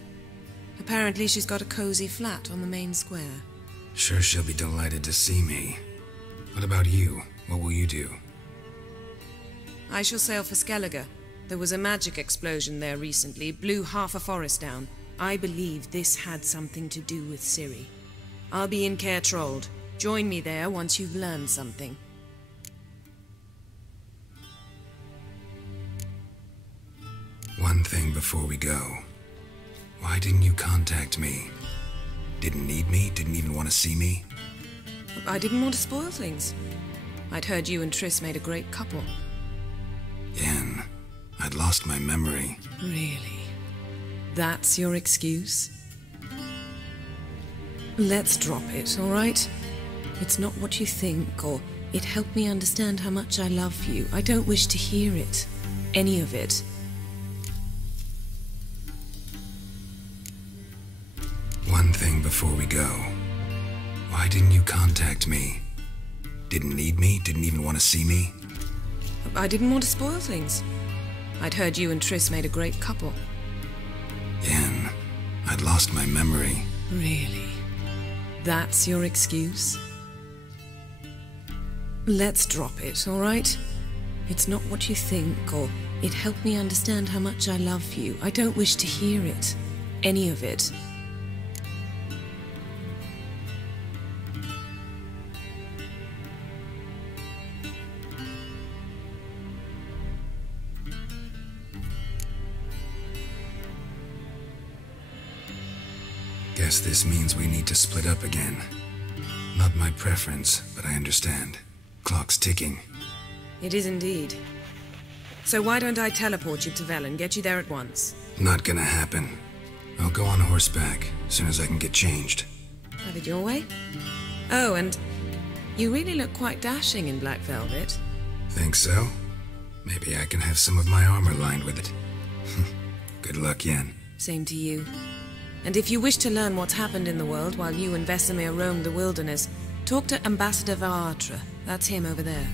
Apparently she's got a cozy flat on the main square. Sure she'll be delighted to see me. What about you? What will you do? I shall sail for Skellige. There was a magic explosion there recently, blew half a forest down. I believe this had something to do with Ciri. I'll be in Caer Trold. Join me there once you've learned something. One thing before we go. Why didn't you contact me? Didn't need me? Didn't even want to see me? I didn't want to spoil things. I'd heard you and Triss made a great couple. Yen, I'd lost my memory. Really? That's your excuse? Let's drop it, all right? It's not what you think, or it helped me understand how much I love you. I don't wish to hear it. Any of it. One thing before we go. Why didn't you contact me? Didn't need me? Didn't even want to see me? I didn't want to spoil things. I'd heard you and Triss made a great couple. Yen, I'd lost my memory. Really? That's your excuse? Let's drop it, all right? It's not what you think, or it helped me understand how much I love you. I don't wish to hear it. Any of it. Guess this means we need to split up again. Not my preference, but I understand. Clock's ticking. It is indeed. So why don't I teleport you to Vel and get you there at once? Not gonna happen. I'll go on horseback, as soon as I can get changed. Have it your way? Oh, and you really look quite dashing in black velvet. Think so? Maybe I can have some of my armor lined with it. Good luck, Yen. Same to you. And if you wish to learn what's happened in the world while you and Vesemir roamed the wilderness, talk to Ambassador Varatra. That's him over there.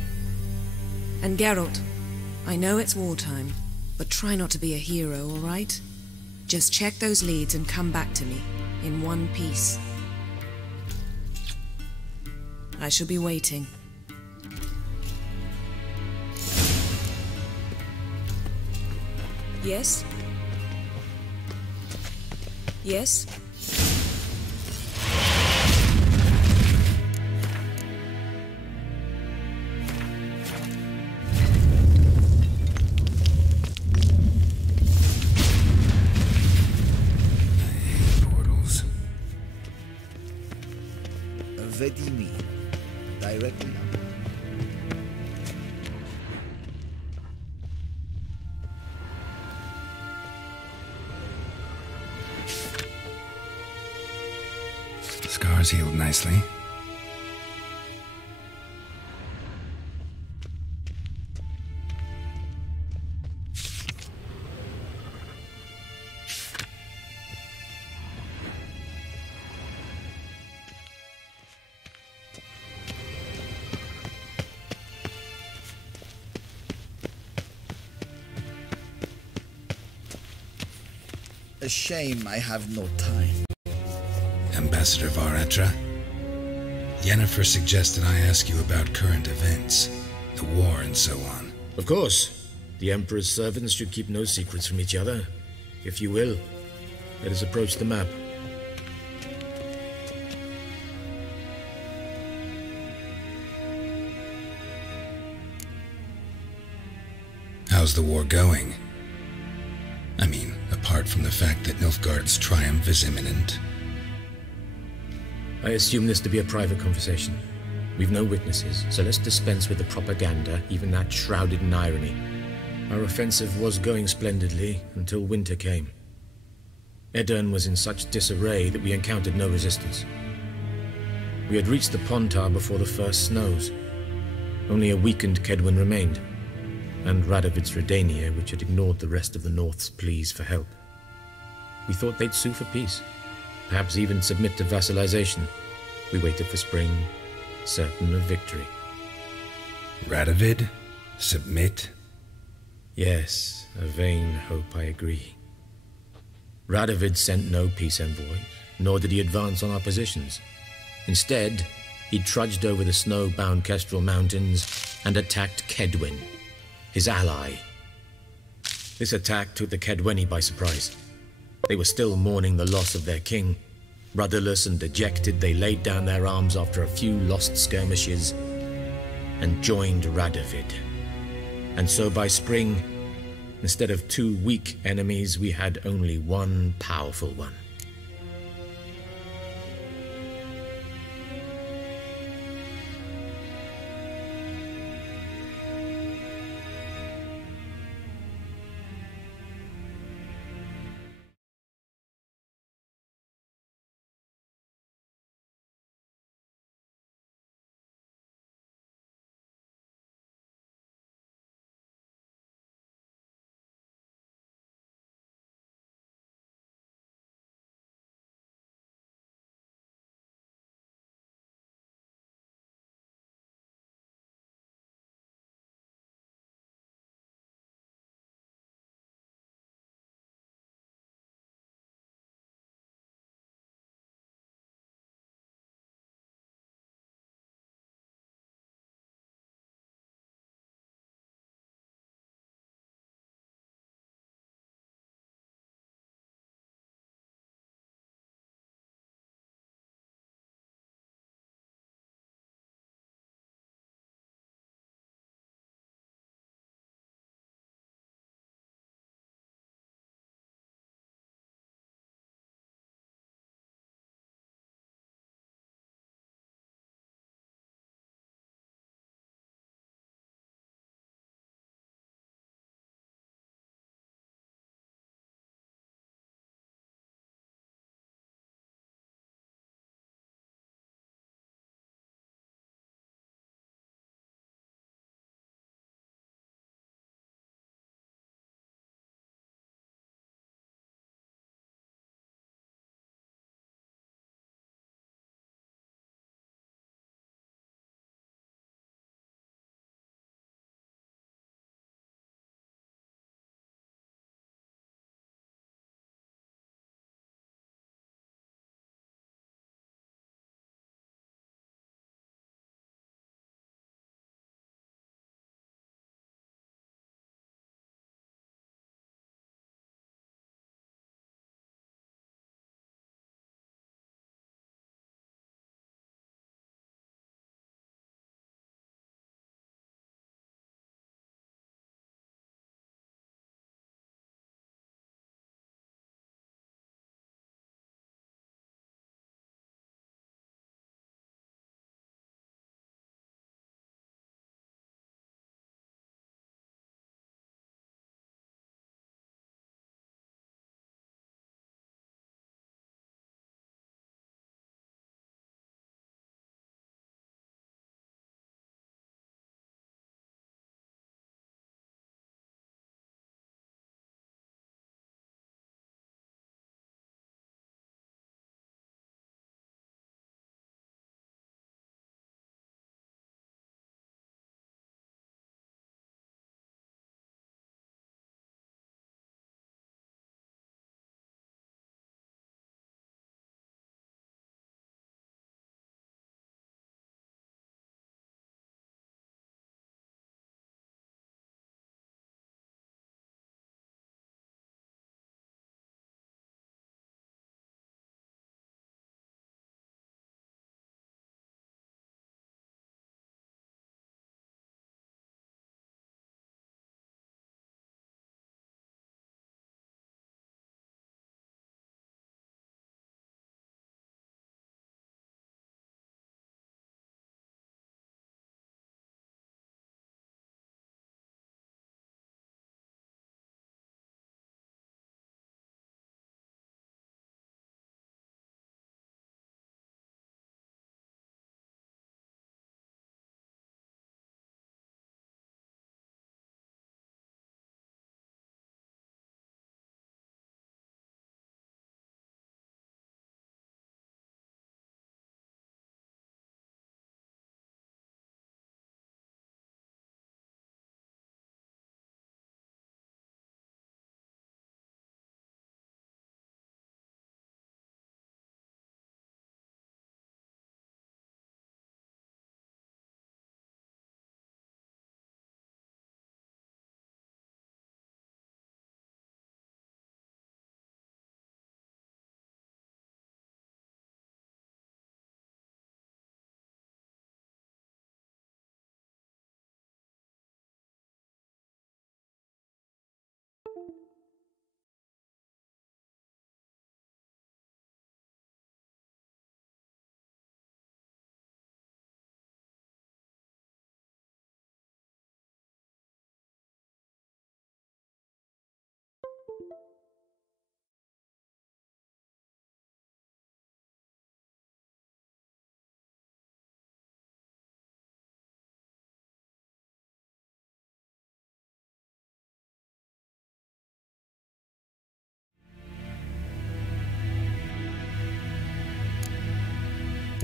And Geralt, I know it's wartime, but try not to be a hero, all right? Just check those leads and come back to me, in one piece. I shall be waiting. Yes? Yes? Portals. Vedimi. Directly. Scars healed nicely. A shame I have no time. Ambassador Varatra, Yennefer suggested I ask you about current events, the war and so on. Of course. The Emperor's servants should keep no secrets from each other. If you will, let us approach the map. How's the war going? I mean, apart from the fact that Nilfgaard's triumph is imminent. I assume this to be a private conversation. We've no witnesses, so let's dispense with the propaganda, even that shrouded in irony. Our offensive was going splendidly until winter came. Edirn was in such disarray that we encountered no resistance. We had reached the Pontar before the first snows. Only a weakened Kedwin remained, and Radovid's Redania, which had ignored the rest of the North's pleas for help. We thought they'd sue for peace, perhaps even submit to vassalization. We waited for spring, certain of victory. Radovid? Submit? Yes, a vain hope, I agree. Radovid sent no peace envoys, nor did he advance on our positions. Instead, he trudged over the snow-bound Kestrel Mountains and attacked Kedwin, his ally. This attack took the Kedweni by surprise. They were still mourning the loss of their king. Rudderless and dejected, they laid down their arms after a few lost skirmishes and joined Radovid. And so by spring, instead of 2 weak enemies, we had only one powerful one.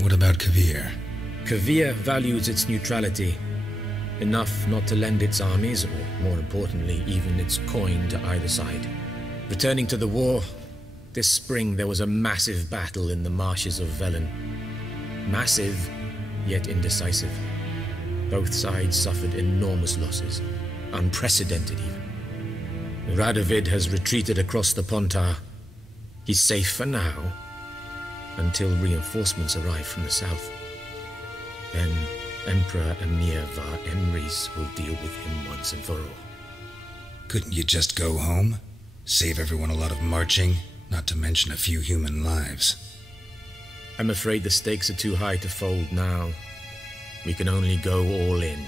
What about Kavir? Kavir values its neutrality, enough not to lend its armies, or more importantly, even its coin to either side. Returning to the war, this spring there was a massive battle in the marshes of Velen. Massive, yet indecisive. Both sides suffered enormous losses, unprecedented even. Radovid has retreated across the Pontar. He's safe for now, until reinforcements arrive from the south. Then Emperor Emir var Emrys will deal with him once and for all. Couldn't you just go home? Save everyone a lot of marching, not to mention a few human lives. I'm afraid the stakes are too high to fold now. We can only go all in.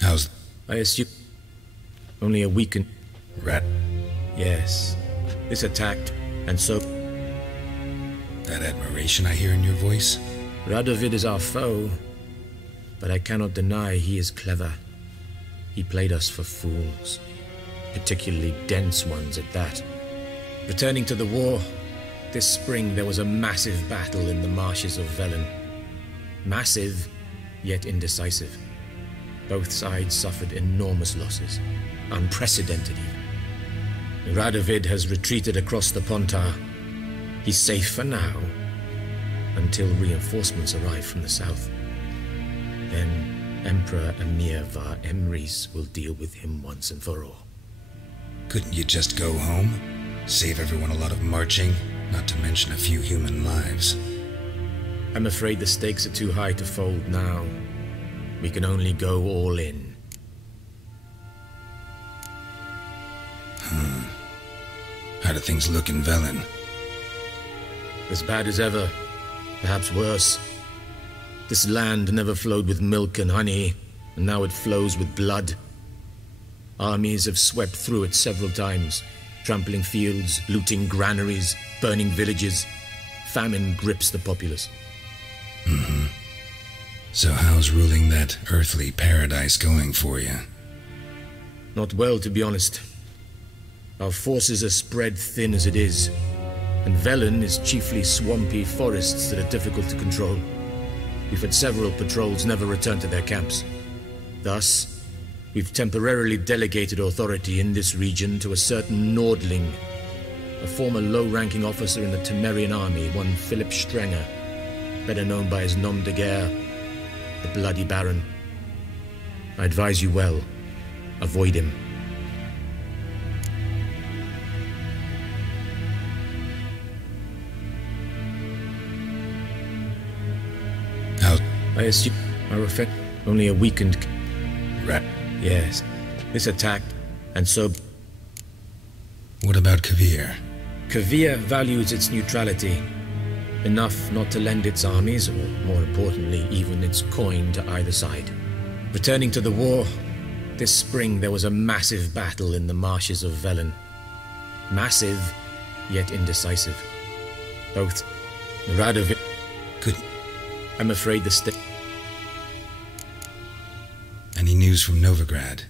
How's... I assume... only a weakened... Rat? Yes. This attacked, and so... That admiration I hear in your voice? Radovid is our foe, but I cannot deny he is clever. He played us for fools, particularly dense ones at that. Returning to the war, this spring there was a massive battle in the marshes of Velen. Massive, yet indecisive. Both sides suffered enormous losses, unprecedented even. Radovid has retreated across the Pontar. He's safe for now, until reinforcements arrive from the south. Then Emperor Emir var Emrys will deal with him once and for all. Couldn't you just go home? Save everyone a lot of marching, not to mention a few human lives. I'm afraid the stakes are too high to fold now. We can only go all in. How do things look in Velen? As bad as ever, perhaps worse. This land never flowed with milk and honey, and now it flows with blood. Armies have swept through it several times, trampling fields, looting granaries, burning villages. Famine grips the populace. So how's ruling that earthly paradise going for you? Not well, to be honest. Our forces are spread thin as it is, and Velen is chiefly swampy forests that are difficult to control. We've had several patrols never return to their camps. Thus, we've temporarily delegated authority in this region to a certain Nordling, a former low-ranking officer in the Temerian army, one Philip Strenger, better known by his nom de guerre, the Bloody Baron. I advise you well, avoid him. I assume our effect only a weakened... Rat? Yes. This attacked, and so... What about Kavir? Kavir values its neutrality, enough not to lend its armies, or more importantly, even its coin to either side. Returning to the war, this spring there was a massive battle in the marshes of Velen. Massive, yet indecisive. Both Radovid... Good. I'm afraid the state... Any news from Novigrad?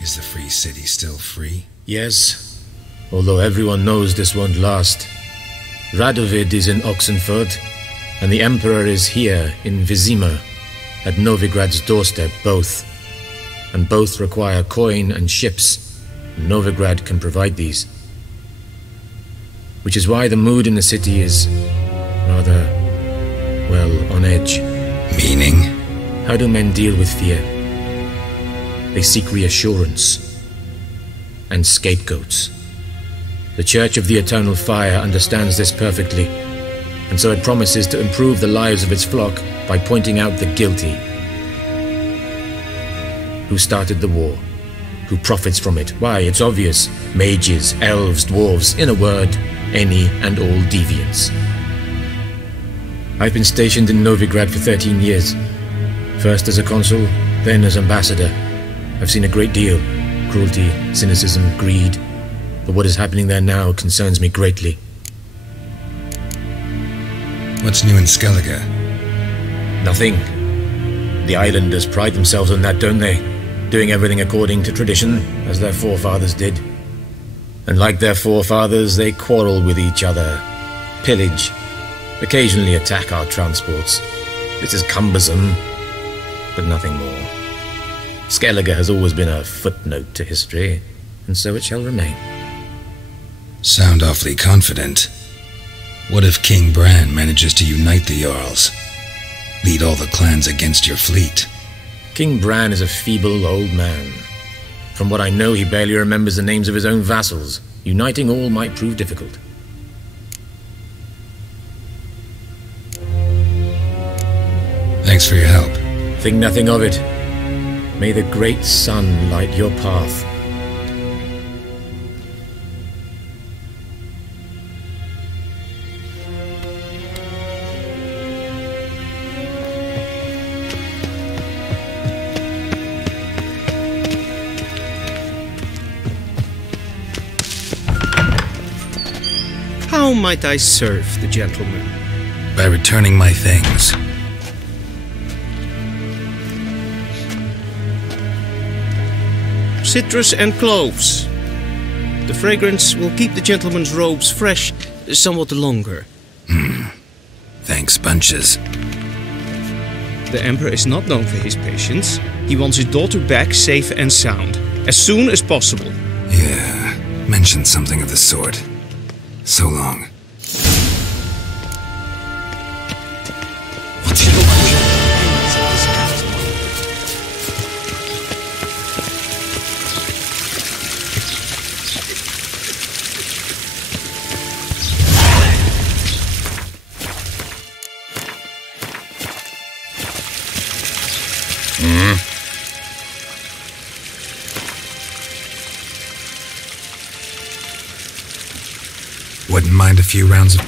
Is the free city still free? Yes, although everyone knows this won't last. Radovid is in Oxenfurt, and the Emperor is here in Vizima, at Novigrad's doorstep, both. And both require coin and ships. Novigrad can provide these. Which is why the mood in the city is rather, well, on edge. Meaning? How do men deal with fear? They seek reassurance and scapegoats. The Church of the Eternal Fire understands this perfectly, and so it promises to improve the lives of its flock by pointing out the guilty. Who started the war? Who profits from it? Why, it's obvious. Mages, elves, dwarves, in a word, any and all deviants. I've been stationed in Novigrad for 13 years. First as a consul, then as ambassador. I've seen a great deal. Cruelty, cynicism, greed. But what is happening there now concerns me greatly. What's new in Skellige? Nothing. The islanders pride themselves on that, don't they? doing everything according to tradition, as their forefathers did. And like their forefathers, they quarrel with each other, pillage, occasionally attack our transports. This is cumbersome, but nothing more. Skellige has always been a footnote to history, and so it shall remain. Sound awfully confident. What if King Bran manages to unite the Jarls? Lead all the clans against your fleet? King Bran is a feeble old man. From what I know, he barely remembers the names of his own vassals. Uniting all might prove difficult. Thanks for your help. Think nothing of it. May the great sun light your path. How might I serve the gentleman? By returning my things. Citrus and cloves. The fragrance will keep the gentleman's robes fresh somewhat longer. Thanks, bunches. The Emperor is not known for his patience. He wants his daughter back safe and sound, as soon as possible. Yeah, mentioned something of the sort. So long. Wouldn't mind a few rounds of...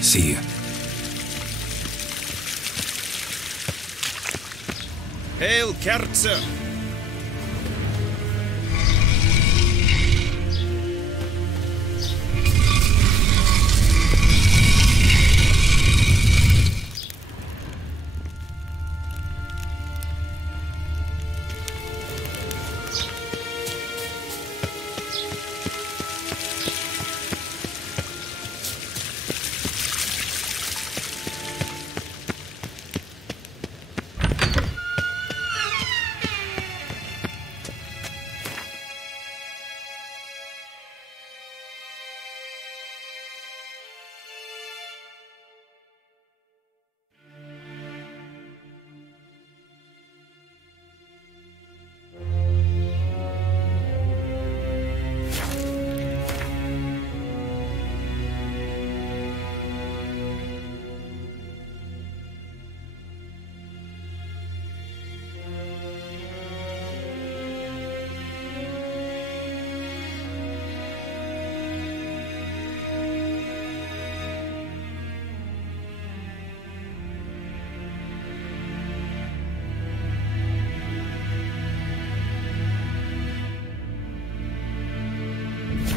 See you. Hail, Kerze!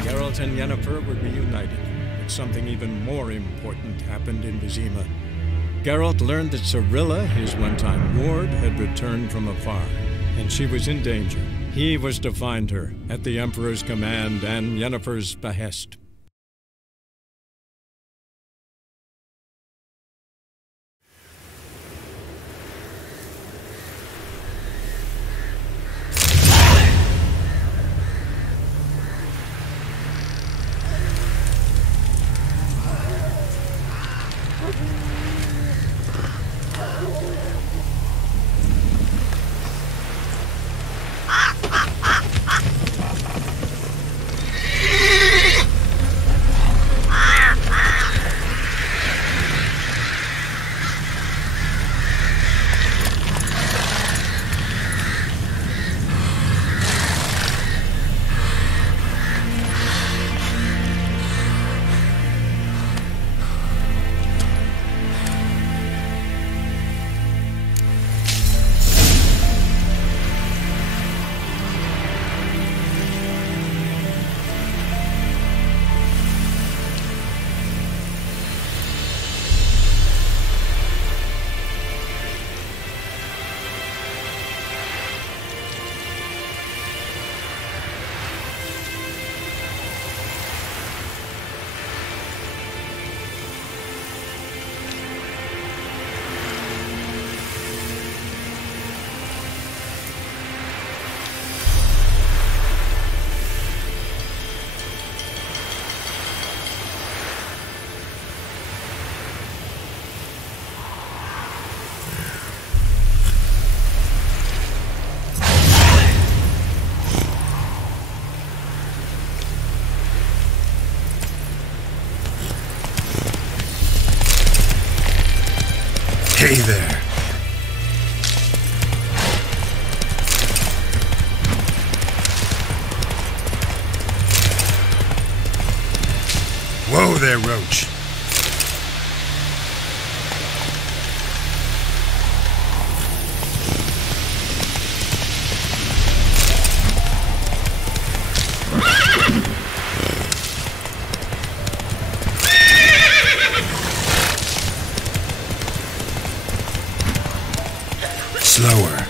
Geralt and Yennefer were reunited, but something even more important happened in Vizima. Geralt learned that Cirilla, his one-time ward, had returned from afar, and she was in danger. He was to find her, at the Emperor's command and Yennefer's behest. Hey there. Whoa there, Roach. Slower.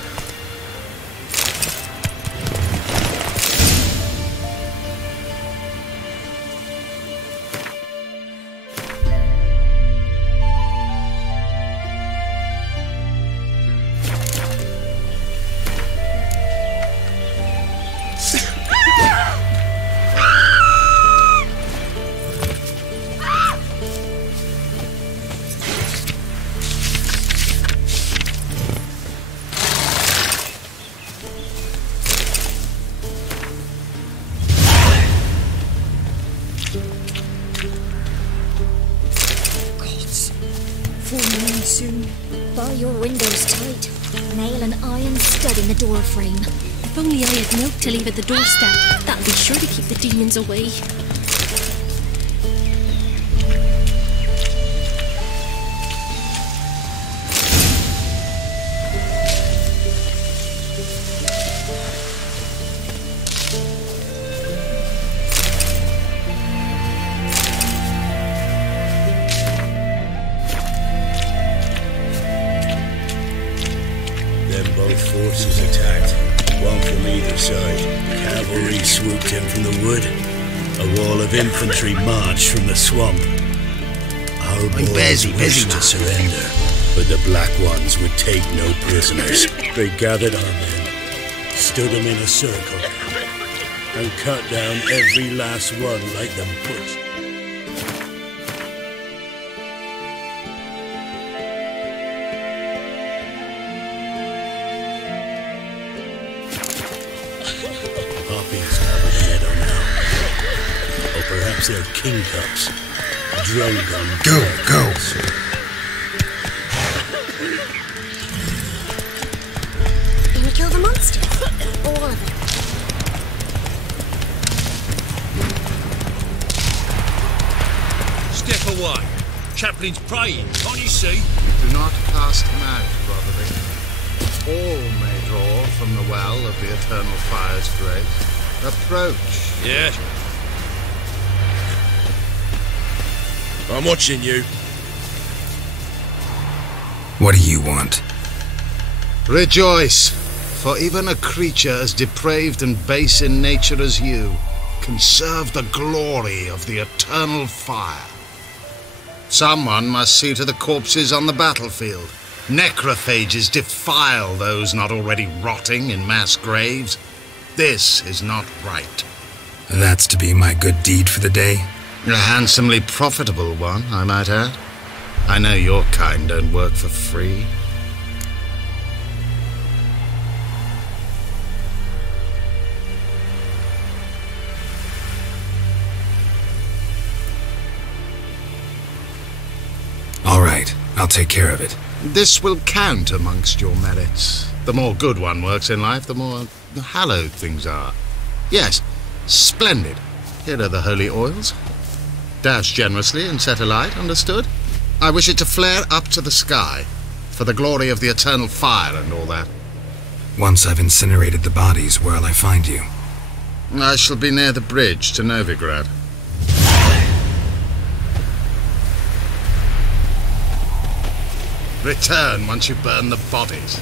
Soon. Bar your windows tight. Nail an iron stud in the door frame. If only I had milk to leave at the doorstep, that'll be sure to keep the demons away. Forces attacked, one from either side. Cavalry swooped in from the wood. A wall of infantry marched from the swamp. Our boys wished to surrender, but the Black Ones would take no prisoners. They gathered our men, stood them in a circle, and cut down every last one like the butch. They're king cups. Drone gun. Go. Can you kill the monster? All of them. Step away. Chaplain's praying. Can't you see? Do not cast him out, brotherly. All may draw from the well of the eternal fire's grace. Approach. Yeah. I'm watching you. What do you want? Rejoice, for even a creature as depraved and base in nature as you can serve the glory of the eternal fire. Someone must see to the corpses on the battlefield. Necrophages defile those not already rotting in mass graves. This is not right. That's to be my good deed for the day? A handsomely profitable one, I might add. I know your kind don't work for free. All right, I'll take care of it. This will count amongst your merits. The more good one works in life, the more hallowed things are. Yes, splendid. Here are the holy oils. Dash generously and set alight, understood? I wish it to flare up to the sky, for the glory of the eternal fire and all that. Once I've incinerated the bodies, where'll I find you? I shall be near the bridge to Novigrad. Return once you burn the bodies.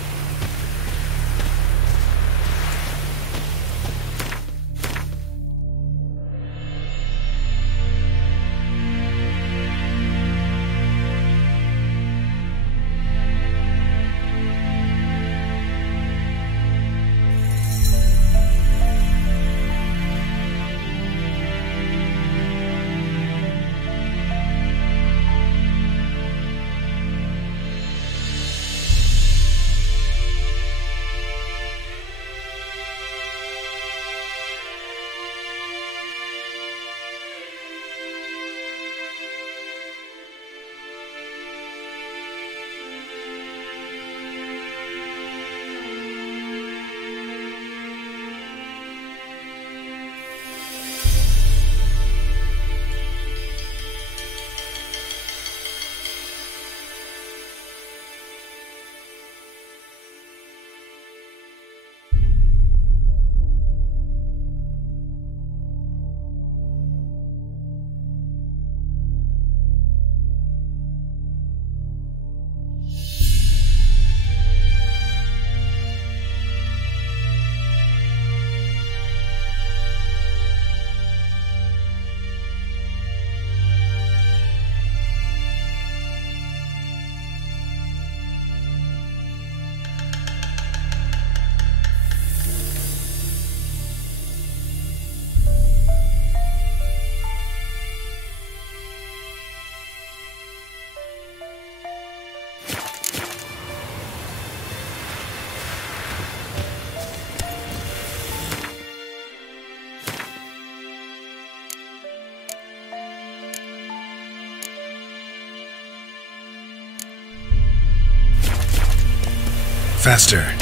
Faster.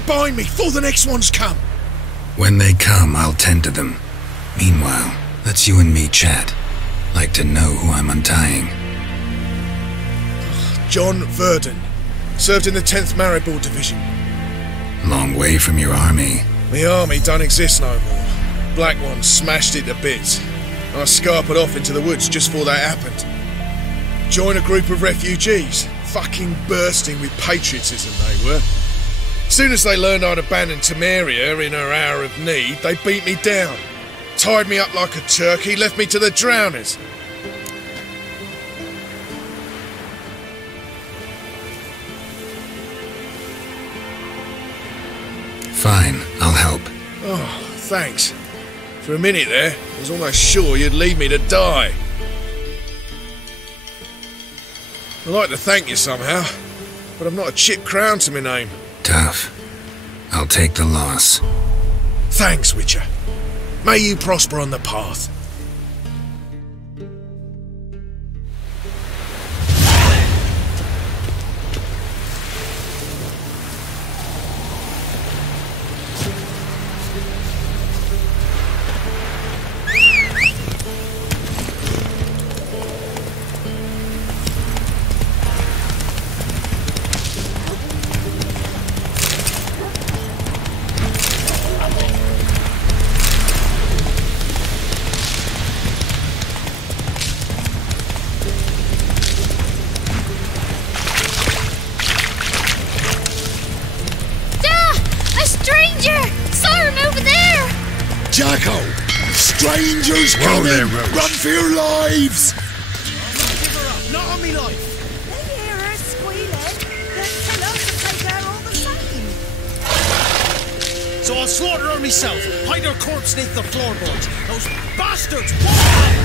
Stand by me before the next ones come. When they come, I'll tend to them. Meanwhile, let's you and me chat. Like to know who I'm untying. John Verdon. Served in the 10th Motherboard Division. Long way from your army. The army don't exist no more. Black Ones smashed it to bits. I scarpered off into the woods just before that happened. Joined a group of refugees. Fucking bursting with patriotism they were. Soon as they learned I'd abandoned Temeria in her hour of need, they beat me down. Tied me up like a turkey, left me to the drowners. Fine, I'll help. Oh, thanks. For a minute there, I was almost sure you'd leave me to die. I'd like to thank you somehow, but I've not a chip crown to my name. Tough. I'll take the loss. Thanks, Witcher. May you prosper on the path. Strangers coming! Run for your lives! Not on me life! They hear her squealing. They'll tell us to take her all the same. So I'll slaughter her myself, hide her corpse beneath the floorboards. Those bastards! All right.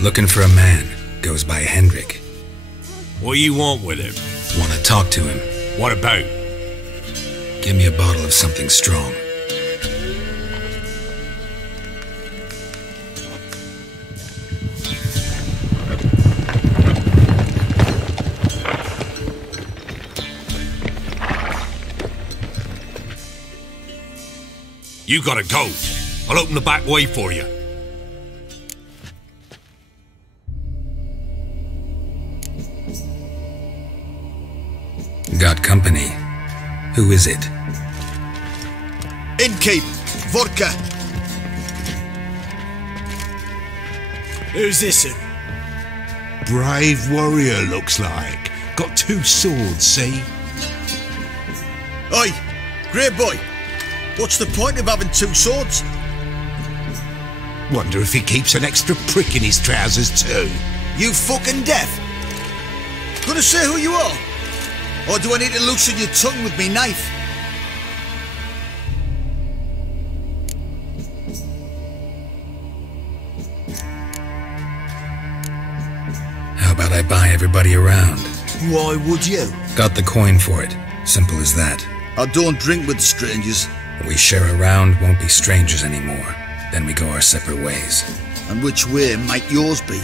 Looking for a man. Goes by Hendrik. What do you want with him? Want to talk to him. What about? Give me a bottle of something strong. You gotta go. I'll open the back way for you. Got company. Who is it? Innkeep. Vodka. Who's this? Brave warrior, looks like. Got 2 swords, see? Oi, grey boy. What's the point of having 2 swords? Wonder if he keeps an extra prick in his trousers too. You fucking deaf? Gonna say who you are? Or do I need to loosen your tongue with me knife? How about I buy everybody around? Why would you? Got the coin for it. Simple as that. I don't drink with strangers. We share around, won't be strangers anymore. Then we go our separate ways. And which way might yours be?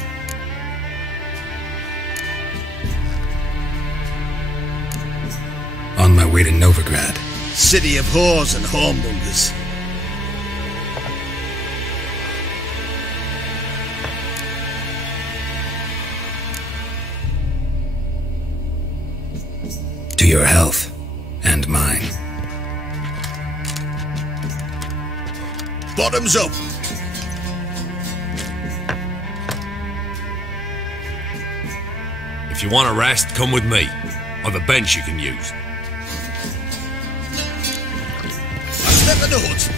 On my way to Novigrad. City of whores and hornmongers. To your health. And mine. Bottoms up! If you want a rest, come with me. I've a bench you can use. I step in the hut,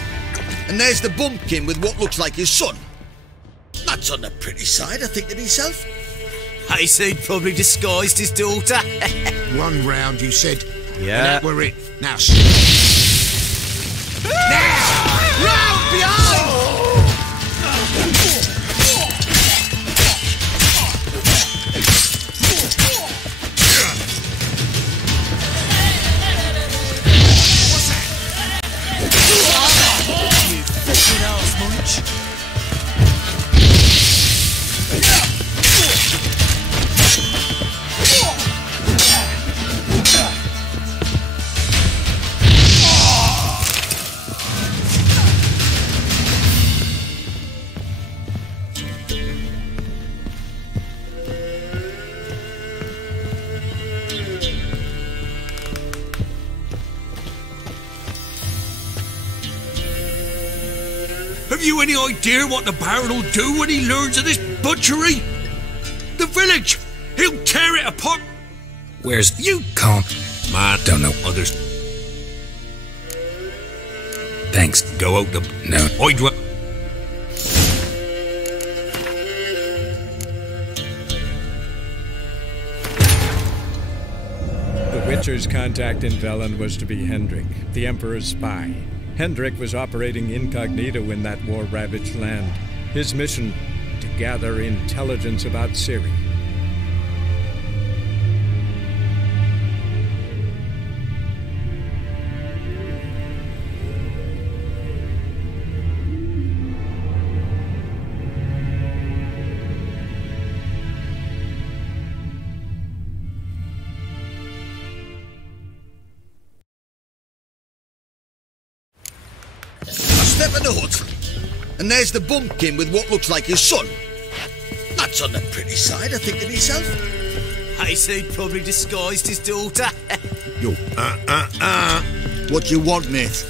and there's the bumpkin with what looks like his son. That's on the pretty side, I think to myself. I said probably disguised his daughter. 1 round, you said. Yeah. And that were it. Now, Now! Round behind! Have you any idea what the Baron will do when he learns of this butchery? The village! He'll tear it apart! Where's... You... Calm. Man, Don't know. Others... Thanks. Go out the... No. I'd... The Witcher's contact in Velen was to be Hendrik, the Emperor's spy. Hendrik was operating incognito in that war-ravaged land. His mission, to gather intelligence about Ciri. Step in the hut, and there's the bumpkin with what looks like his son. That's on the pretty side, I think to myself. I say he probably disguised his daughter. Yo, What you want, mate?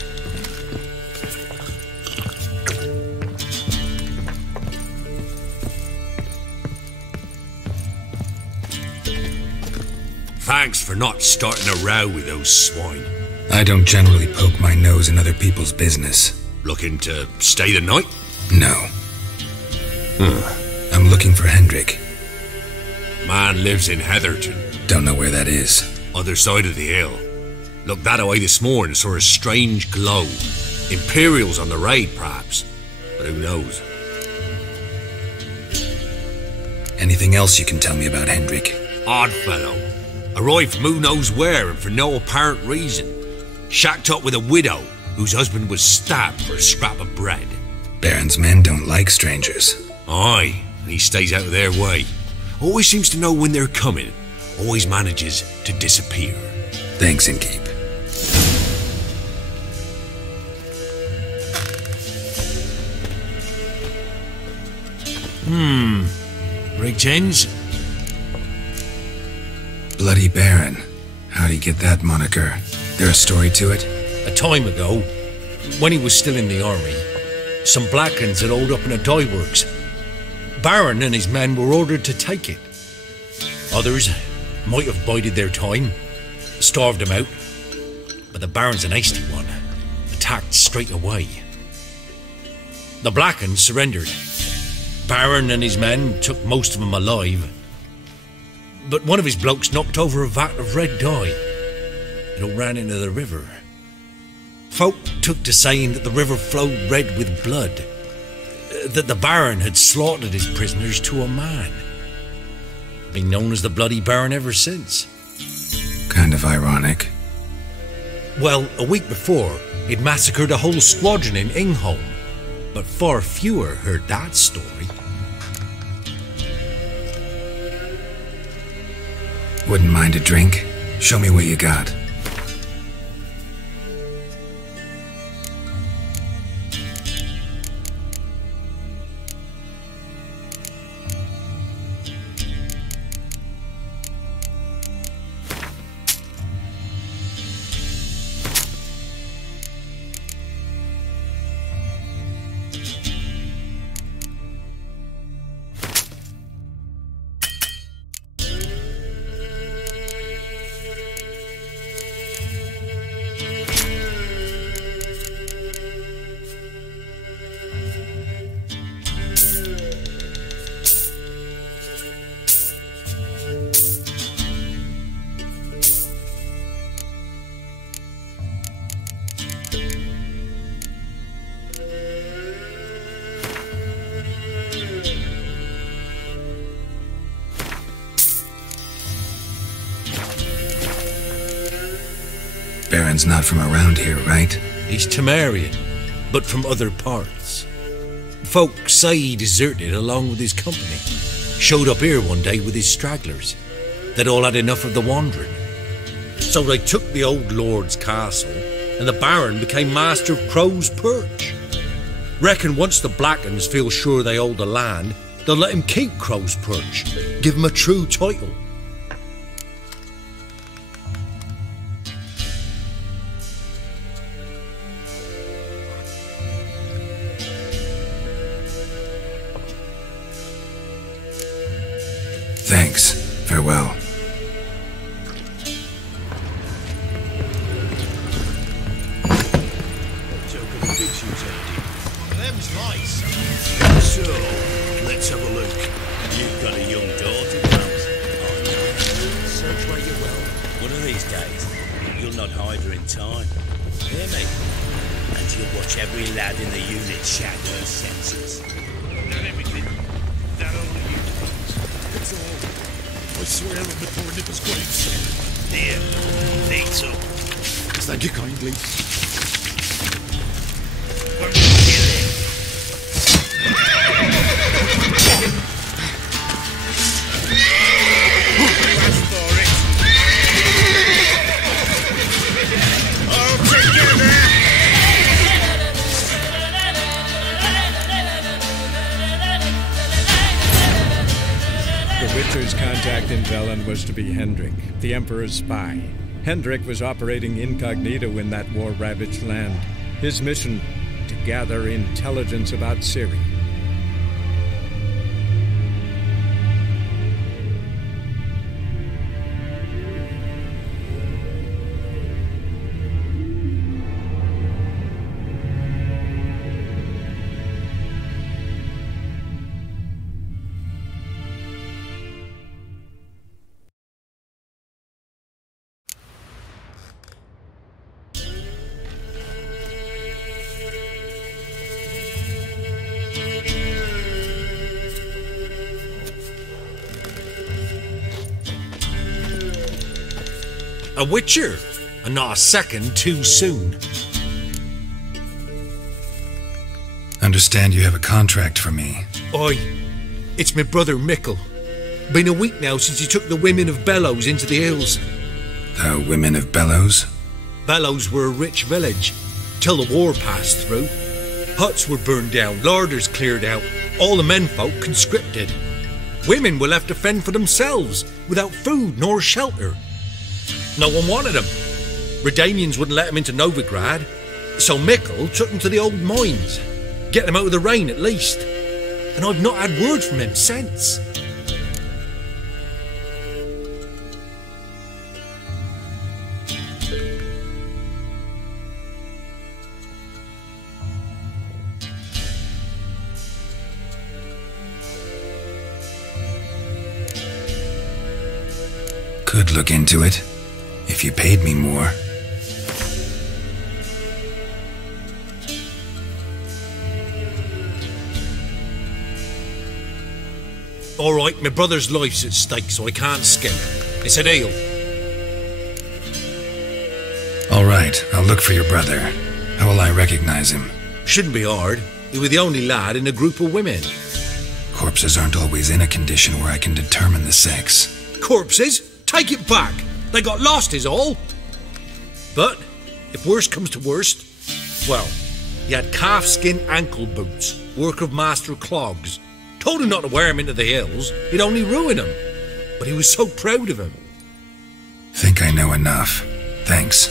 Thanks for not starting a row with those swine. I don't generally poke my nose in other people's business. Looking to stay the night? No. I'm looking for Hendrik. Man lives in Heatherton. Don't know where that is. Other side of the hill. Looked that away this morning, saw a strange glow. Imperials on the raid, perhaps. But who knows? Anything else you can tell me about Hendrik? Odd fellow. Arrived from who knows where and for no apparent reason. Shacked up with a widow whose husband was stabbed for a scrap of bread. Baron's men don't like strangers. Aye, and he stays out of their way. Always seems to know when they're coming. Always manages to disappear. Thanks, Innkeep. Rigged hens? Bloody Baron. How'd he get that moniker? There a story to it? A time ago, when he was still in the army, some Blackens had holed up in a dye works. Baron and his men were ordered to take it. Others might have bided their time, starved him out, but the Baron's an hasty one, attacked straight away. The Blackens surrendered. Baron and his men took most of them alive, but one of his blokes knocked over a vat of red dye. It all ran into the river. Folk took to saying that the river flowed red with blood, that the Baron had slaughtered his prisoners to a man. Been known as the Bloody Baron ever since. Kind of ironic. Well, a week before, he'd massacred a whole squadron in Ingholm, but far fewer heard that story. Wouldn't mind a drink? Show me what you got. Baron's not from around here, right? He's Temerian, but from other parts. Folk say he deserted along with his company. Showed up here one day with his stragglers. They'd all had enough of the wandering. So they took the old lord's castle, and the Baron became master of Crow's Perch. Reckon once the Blackens feel sure they hold the land, they'll let him keep Crow's Perch, give him a true title. Farewell. Them's nice. So, let's have a look. You've got a young daughter, perhaps? Oh, no. Search where you will. One of these days, you'll not hide her in time. Hear me? And you'll watch every lad in the unit shatter her senses. Not everything. That only you knows. It's all. I swear on the poor nipper's graves. Here, take some. Thank you kindly. The Witcher's contact in Velen was to be Hendrik, the Emperor's spy. Hendrik was operating incognito in that war-ravaged land. His mission, to gather intelligence about Ciri. A witcher, and not a second too soon. Understand you have a contract for me. Oi, it's my brother Mickle. Been a week now since he took the women of Bellows into the hills. The women of Bellows? Bellows were a rich village, till the war passed through. Huts were burned down, larders cleared out, all the menfolk conscripted. Women were left to fend for themselves, without food nor shelter. No one wanted them. Redanians wouldn't let them into Novigrad, so Mickle took them to the old mines. Get them out of the rain at least. And I've not had word from him since. Could look into it, if you paid me more. All right, my brother's life's at stake, so I can't skip. It's a deal. All right, I'll look for your brother. How will I recognize him? Shouldn't be hard. You were the only lad in a group of women. Corpses aren't always in a condition where I can determine the sex. Corpses? Take it back. They got lost is all. But, if worst comes to worst, well, he had calfskin ankle boots, work of Master Clogs. Told him not to wear him into the hills, he'd only ruin him. But he was so proud of him. Think I know enough. Thanks.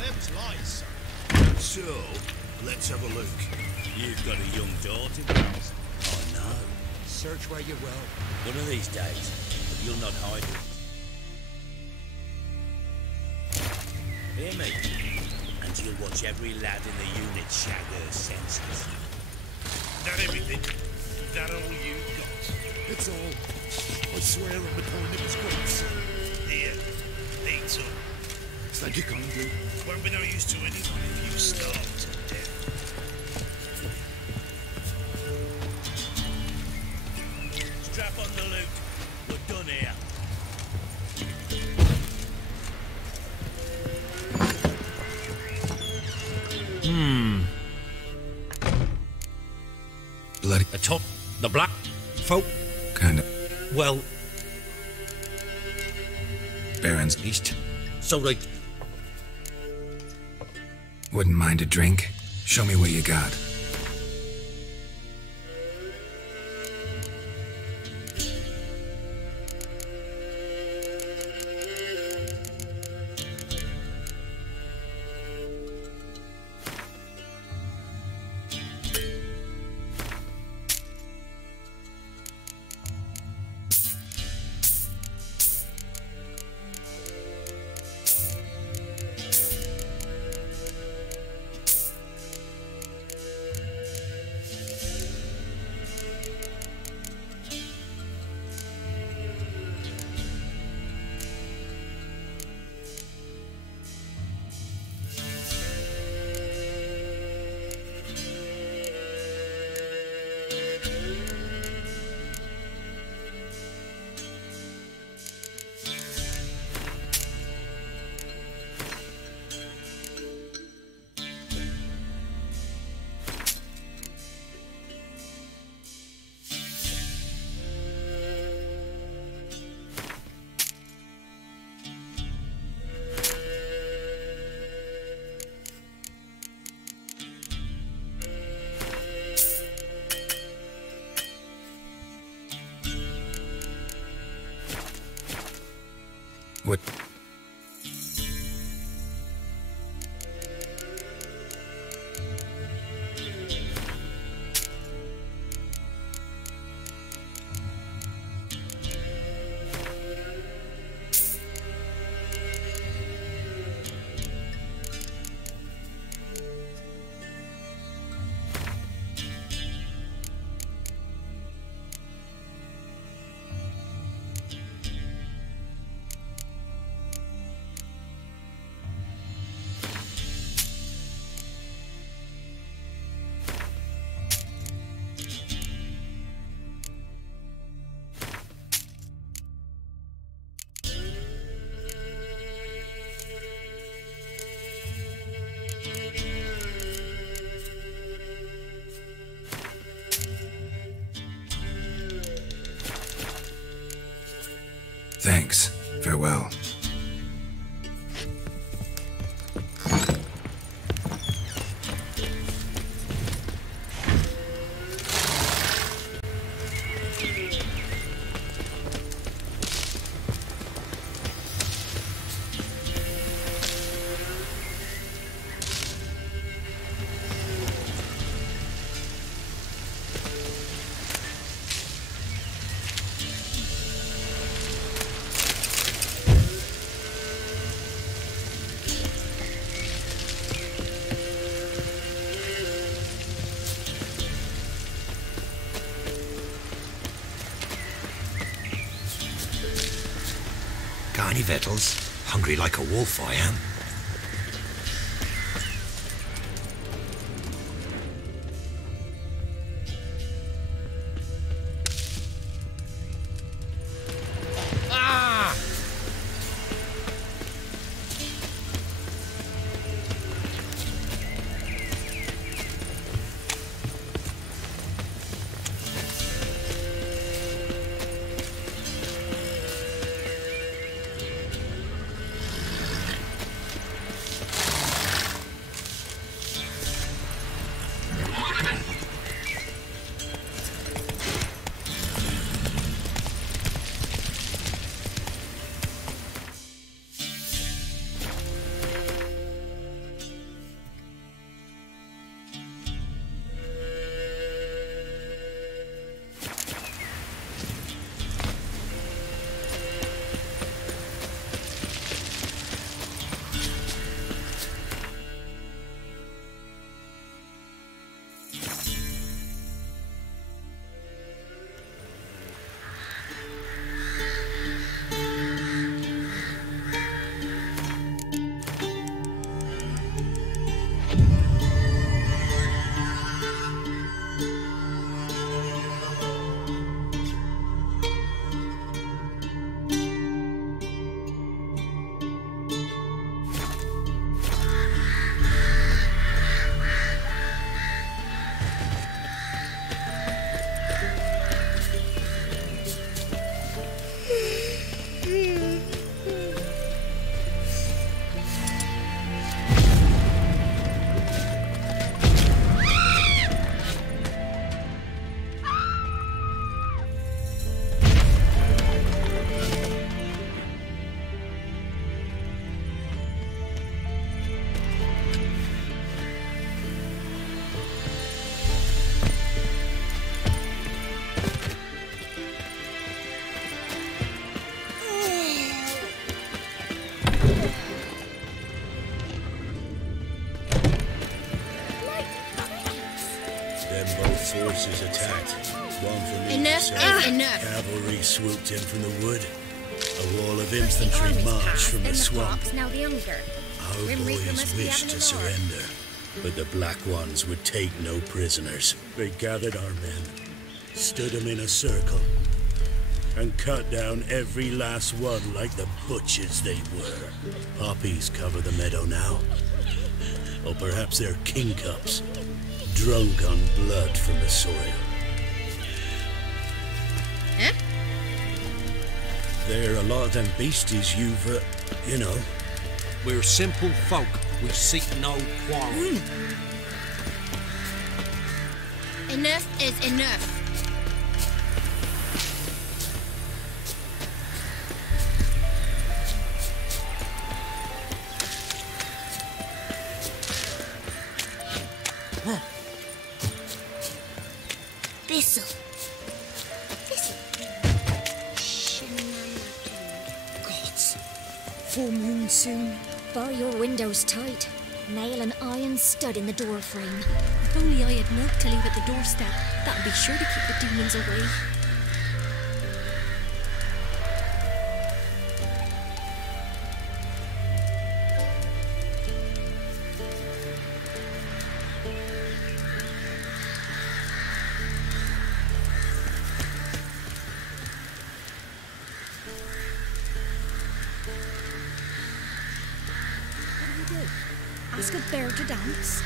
Them's nice. So, let's have a look. You've got a young daughter, perhaps? Oh, no. Search where you will. One of these days, you'll not hide her. Hear me? And you'll watch every lad in the unit shatter her senses. Not everything. That all you got. It's all. I swear on the poor nipper's graves. Here, take some. Thank you kindly. Won't be no use to anyone if you starve to death. Strap on the loot. We're done here. Bloody Atop the black folk. kind of. Well, Baron's East. Sorry. Wouldn't mind a drink? Show me what you got. What? Thanks. Farewell. Got any victuals? Hungry like a wolf, I am. forces attacked. One from either Enough side. is enough. Cavalry swooped in from the wood. A wall of infantry marched from the swamp. Now the younger. Our boys wished to surrender, but the Black Ones would take no prisoners. They gathered our men, stood them in a circle, and cut down every last one like the butchers they were. Poppies cover the meadow now. Or perhaps they're kingcups, drunk on blood from the soil. Huh? There are a lot of them beasties you've, you know. We're simple folk. We seek no quarrel. Enough is enough. This'll. Gods. Full moon soon. Bar your windows tight. Nail an iron stud in the door frame. If only I had milk to leave at the doorstep, that'd be sure to keep the demons away. Ask a bear to dance.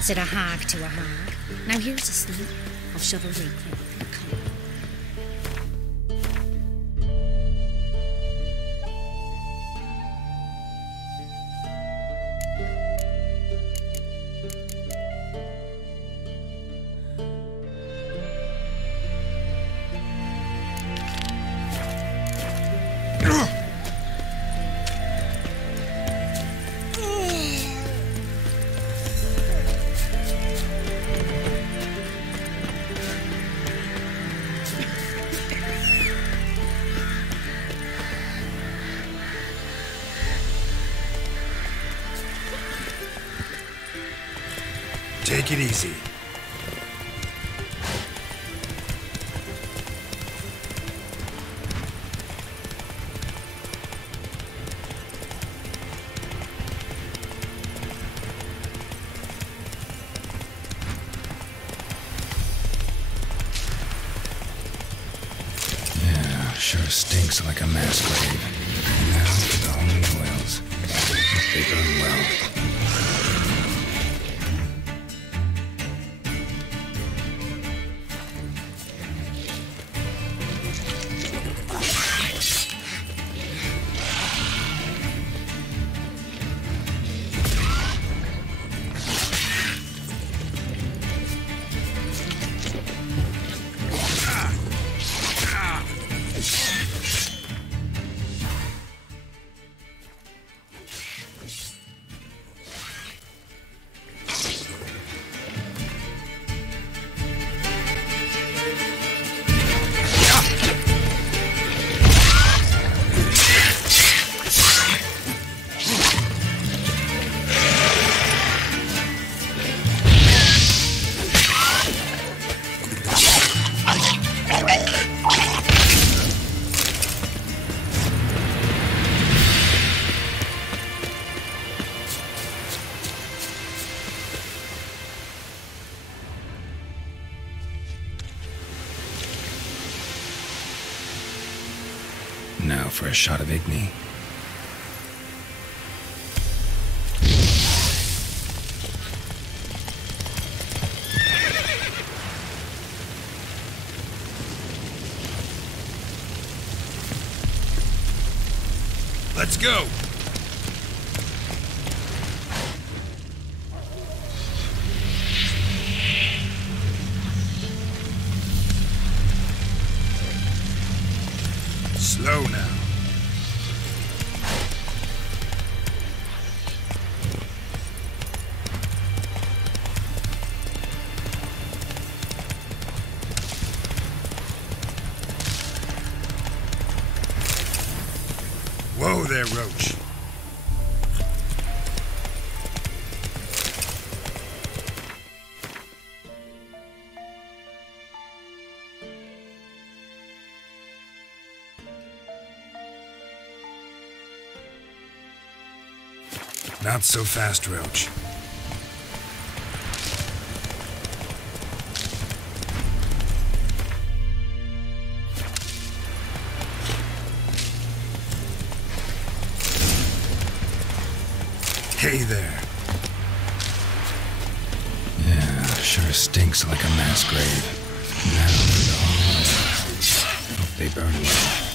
Said a hag to a hag. Now here's a snake. I'll shove a rake for it. Take it easy. Yeah, sure stinks like a mass grave. And now to the holy oils. They burn well. Now for a shot of Igni. Let's go! Slow now. Whoa there, Roach. Not so fast, Roach. Hey there. Yeah, sure stinks like a mass grave. Now for the home. Hope they burn well.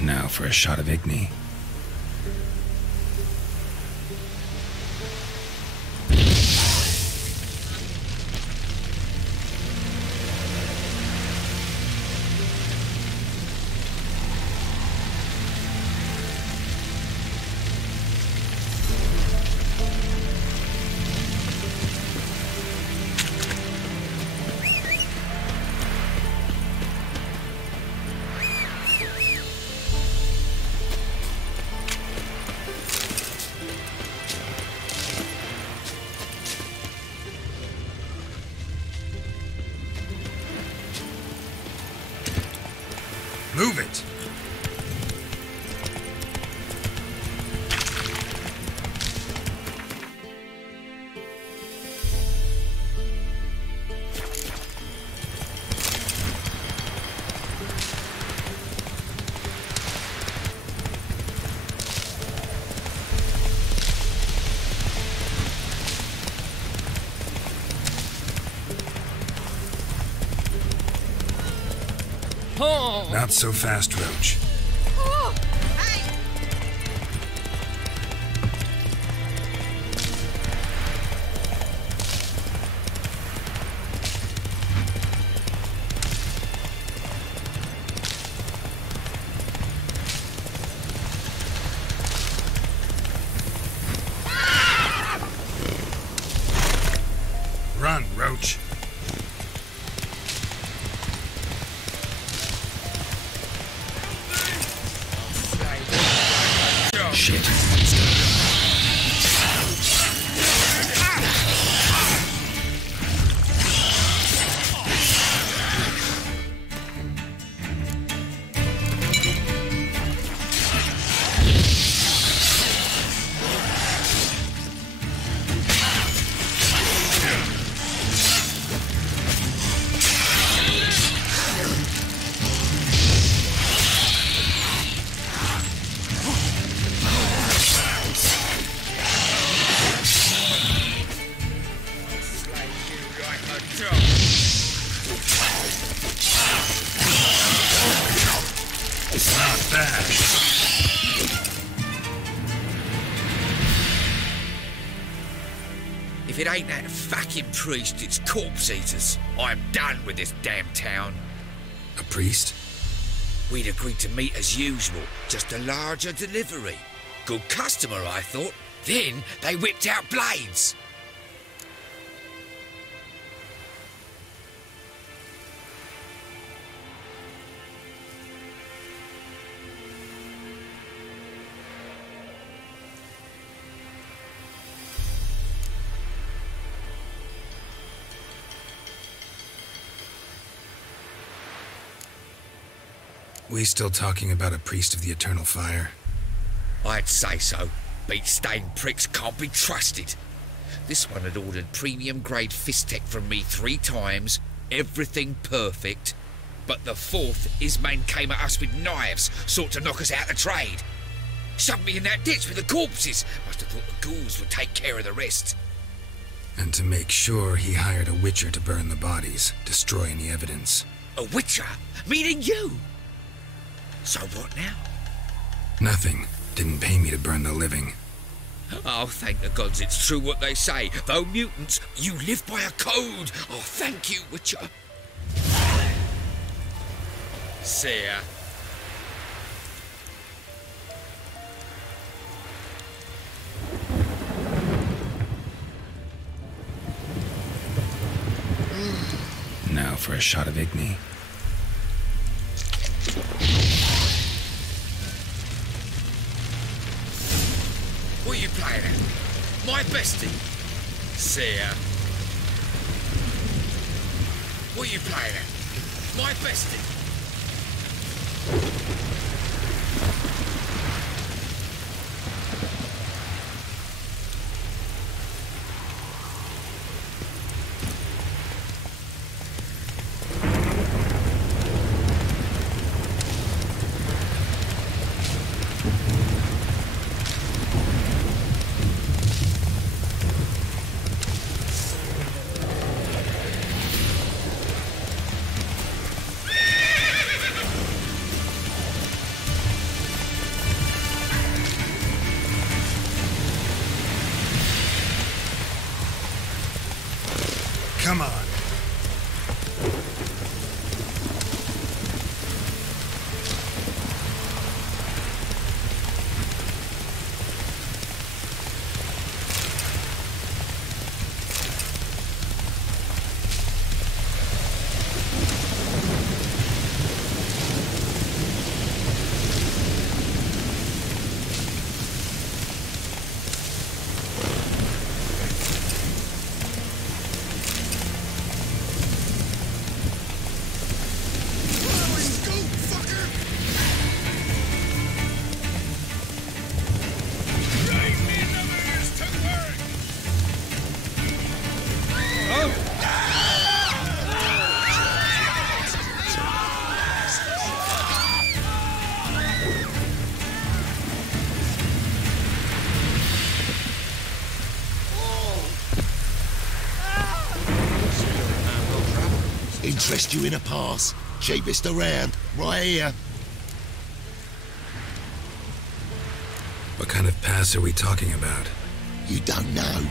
Now for a shot of Igni. Move it! Not so fast, Roach. Run, Roach. Shit. If it ain't that fucking priest, it's corpse eaters. I'm done with this damn town. A priest? We'd agreed to meet as usual, just a larger delivery. Good customer, I thought. Then they whipped out blades. We still talking about a priest of the eternal fire? I'd say so. Beat-stained pricks can't be trusted. This one had ordered premium-grade fist-tech from me 3 times, everything perfect. But the 4th, his men came at us with knives, sought to knock us out of trade. Shoved me in that ditch with the corpses. Must have thought the ghouls would take care of the rest. And to make sure, he hired a witcher to burn the bodies, destroy any evidence. A witcher? Meaning you? So what now? Nothing. Didn't pay me to burn the living. Oh, thank the gods it's true what they say. Though mutants, you live by a code. Oh, thank you, Witcher. See ya. Now for a shot of Igni. What are you playing at? My bestie? See ya. What are you playing at? My bestie? Come on. Interest you in a pass? Cheapest around, right here. What kind of pass are we talking about? You don't know.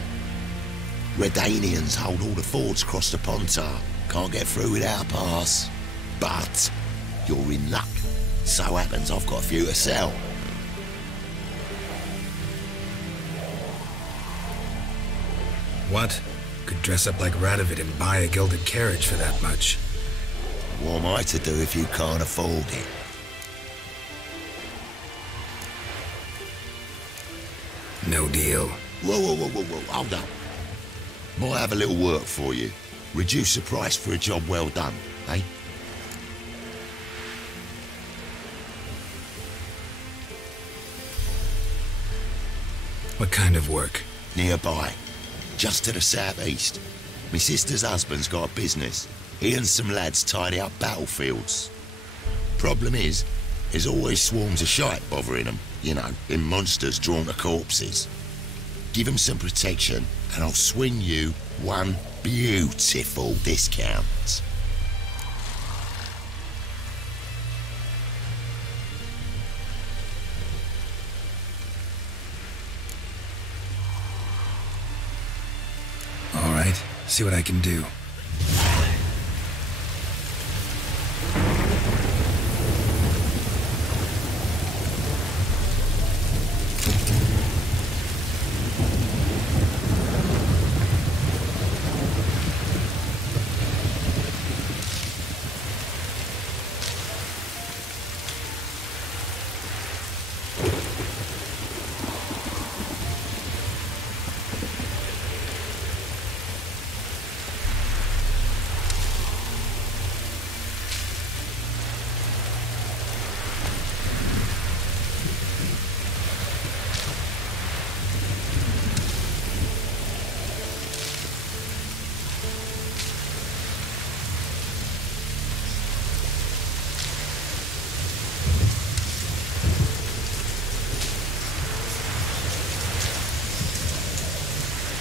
Redanians hold all the fords across the Pontar. Can't get through without a pass. But you're in luck. So happens I've got a few to sell. What? Could dress up like Radovid and buy a gilded carriage for that much. What am I to do if you can't afford it? No deal. Whoa, hold up. Might have a little work for you. Reduce the price for a job well done, eh? What kind of work? Nearby. Just to the southeast. My sister's husband's got a business. He and some lads tidy up battlefields. Problem is, there's always swarms of shite bothering them. You know, them monsters drawn to corpses. Give them some protection, and I'll swing you one beautiful discount. All right, see what I can do.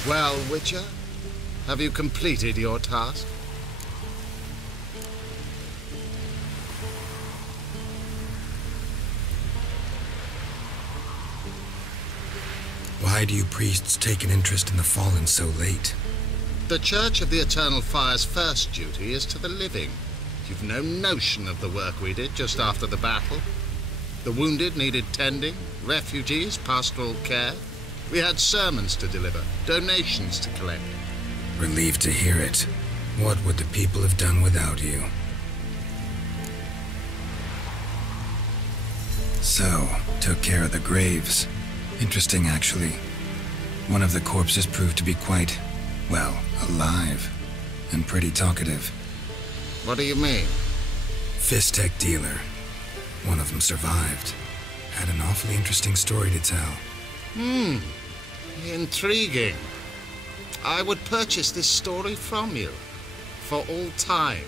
Well, Witcher, have you completed your task? Why do you priests take an interest in the fallen so late? The Church of the Eternal Fire's first duty is to the living. You've no notion of the work we did just after the battle. The wounded needed tending, refugees, pastoral care. We had sermons to deliver, donations to collect. Relieved to hear it. What would the people have done without you? So, took care of the graves. Interesting, actually. One of the corpses proved to be quite, well, alive. And pretty talkative. What do you mean? Fistech dealer. One of them survived. Had an awfully interesting story to tell. Intriguing. I would purchase this story from you. For all time.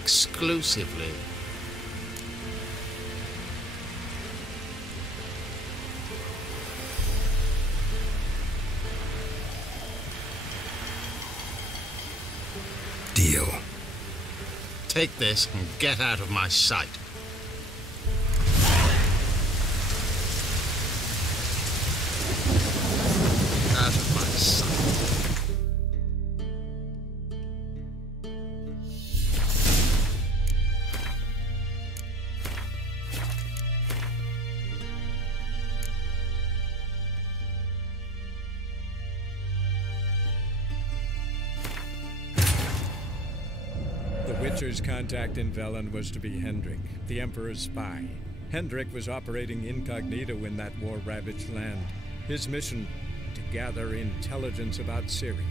Exclusively. Deal. Take this and get out of my sight. Out of my sight. The Witcher's contact in Velen was to be Hendrik, the Emperor's spy. Hendrik was operating incognito in that war-ravaged land. His mission, to gather intelligence about Ciri.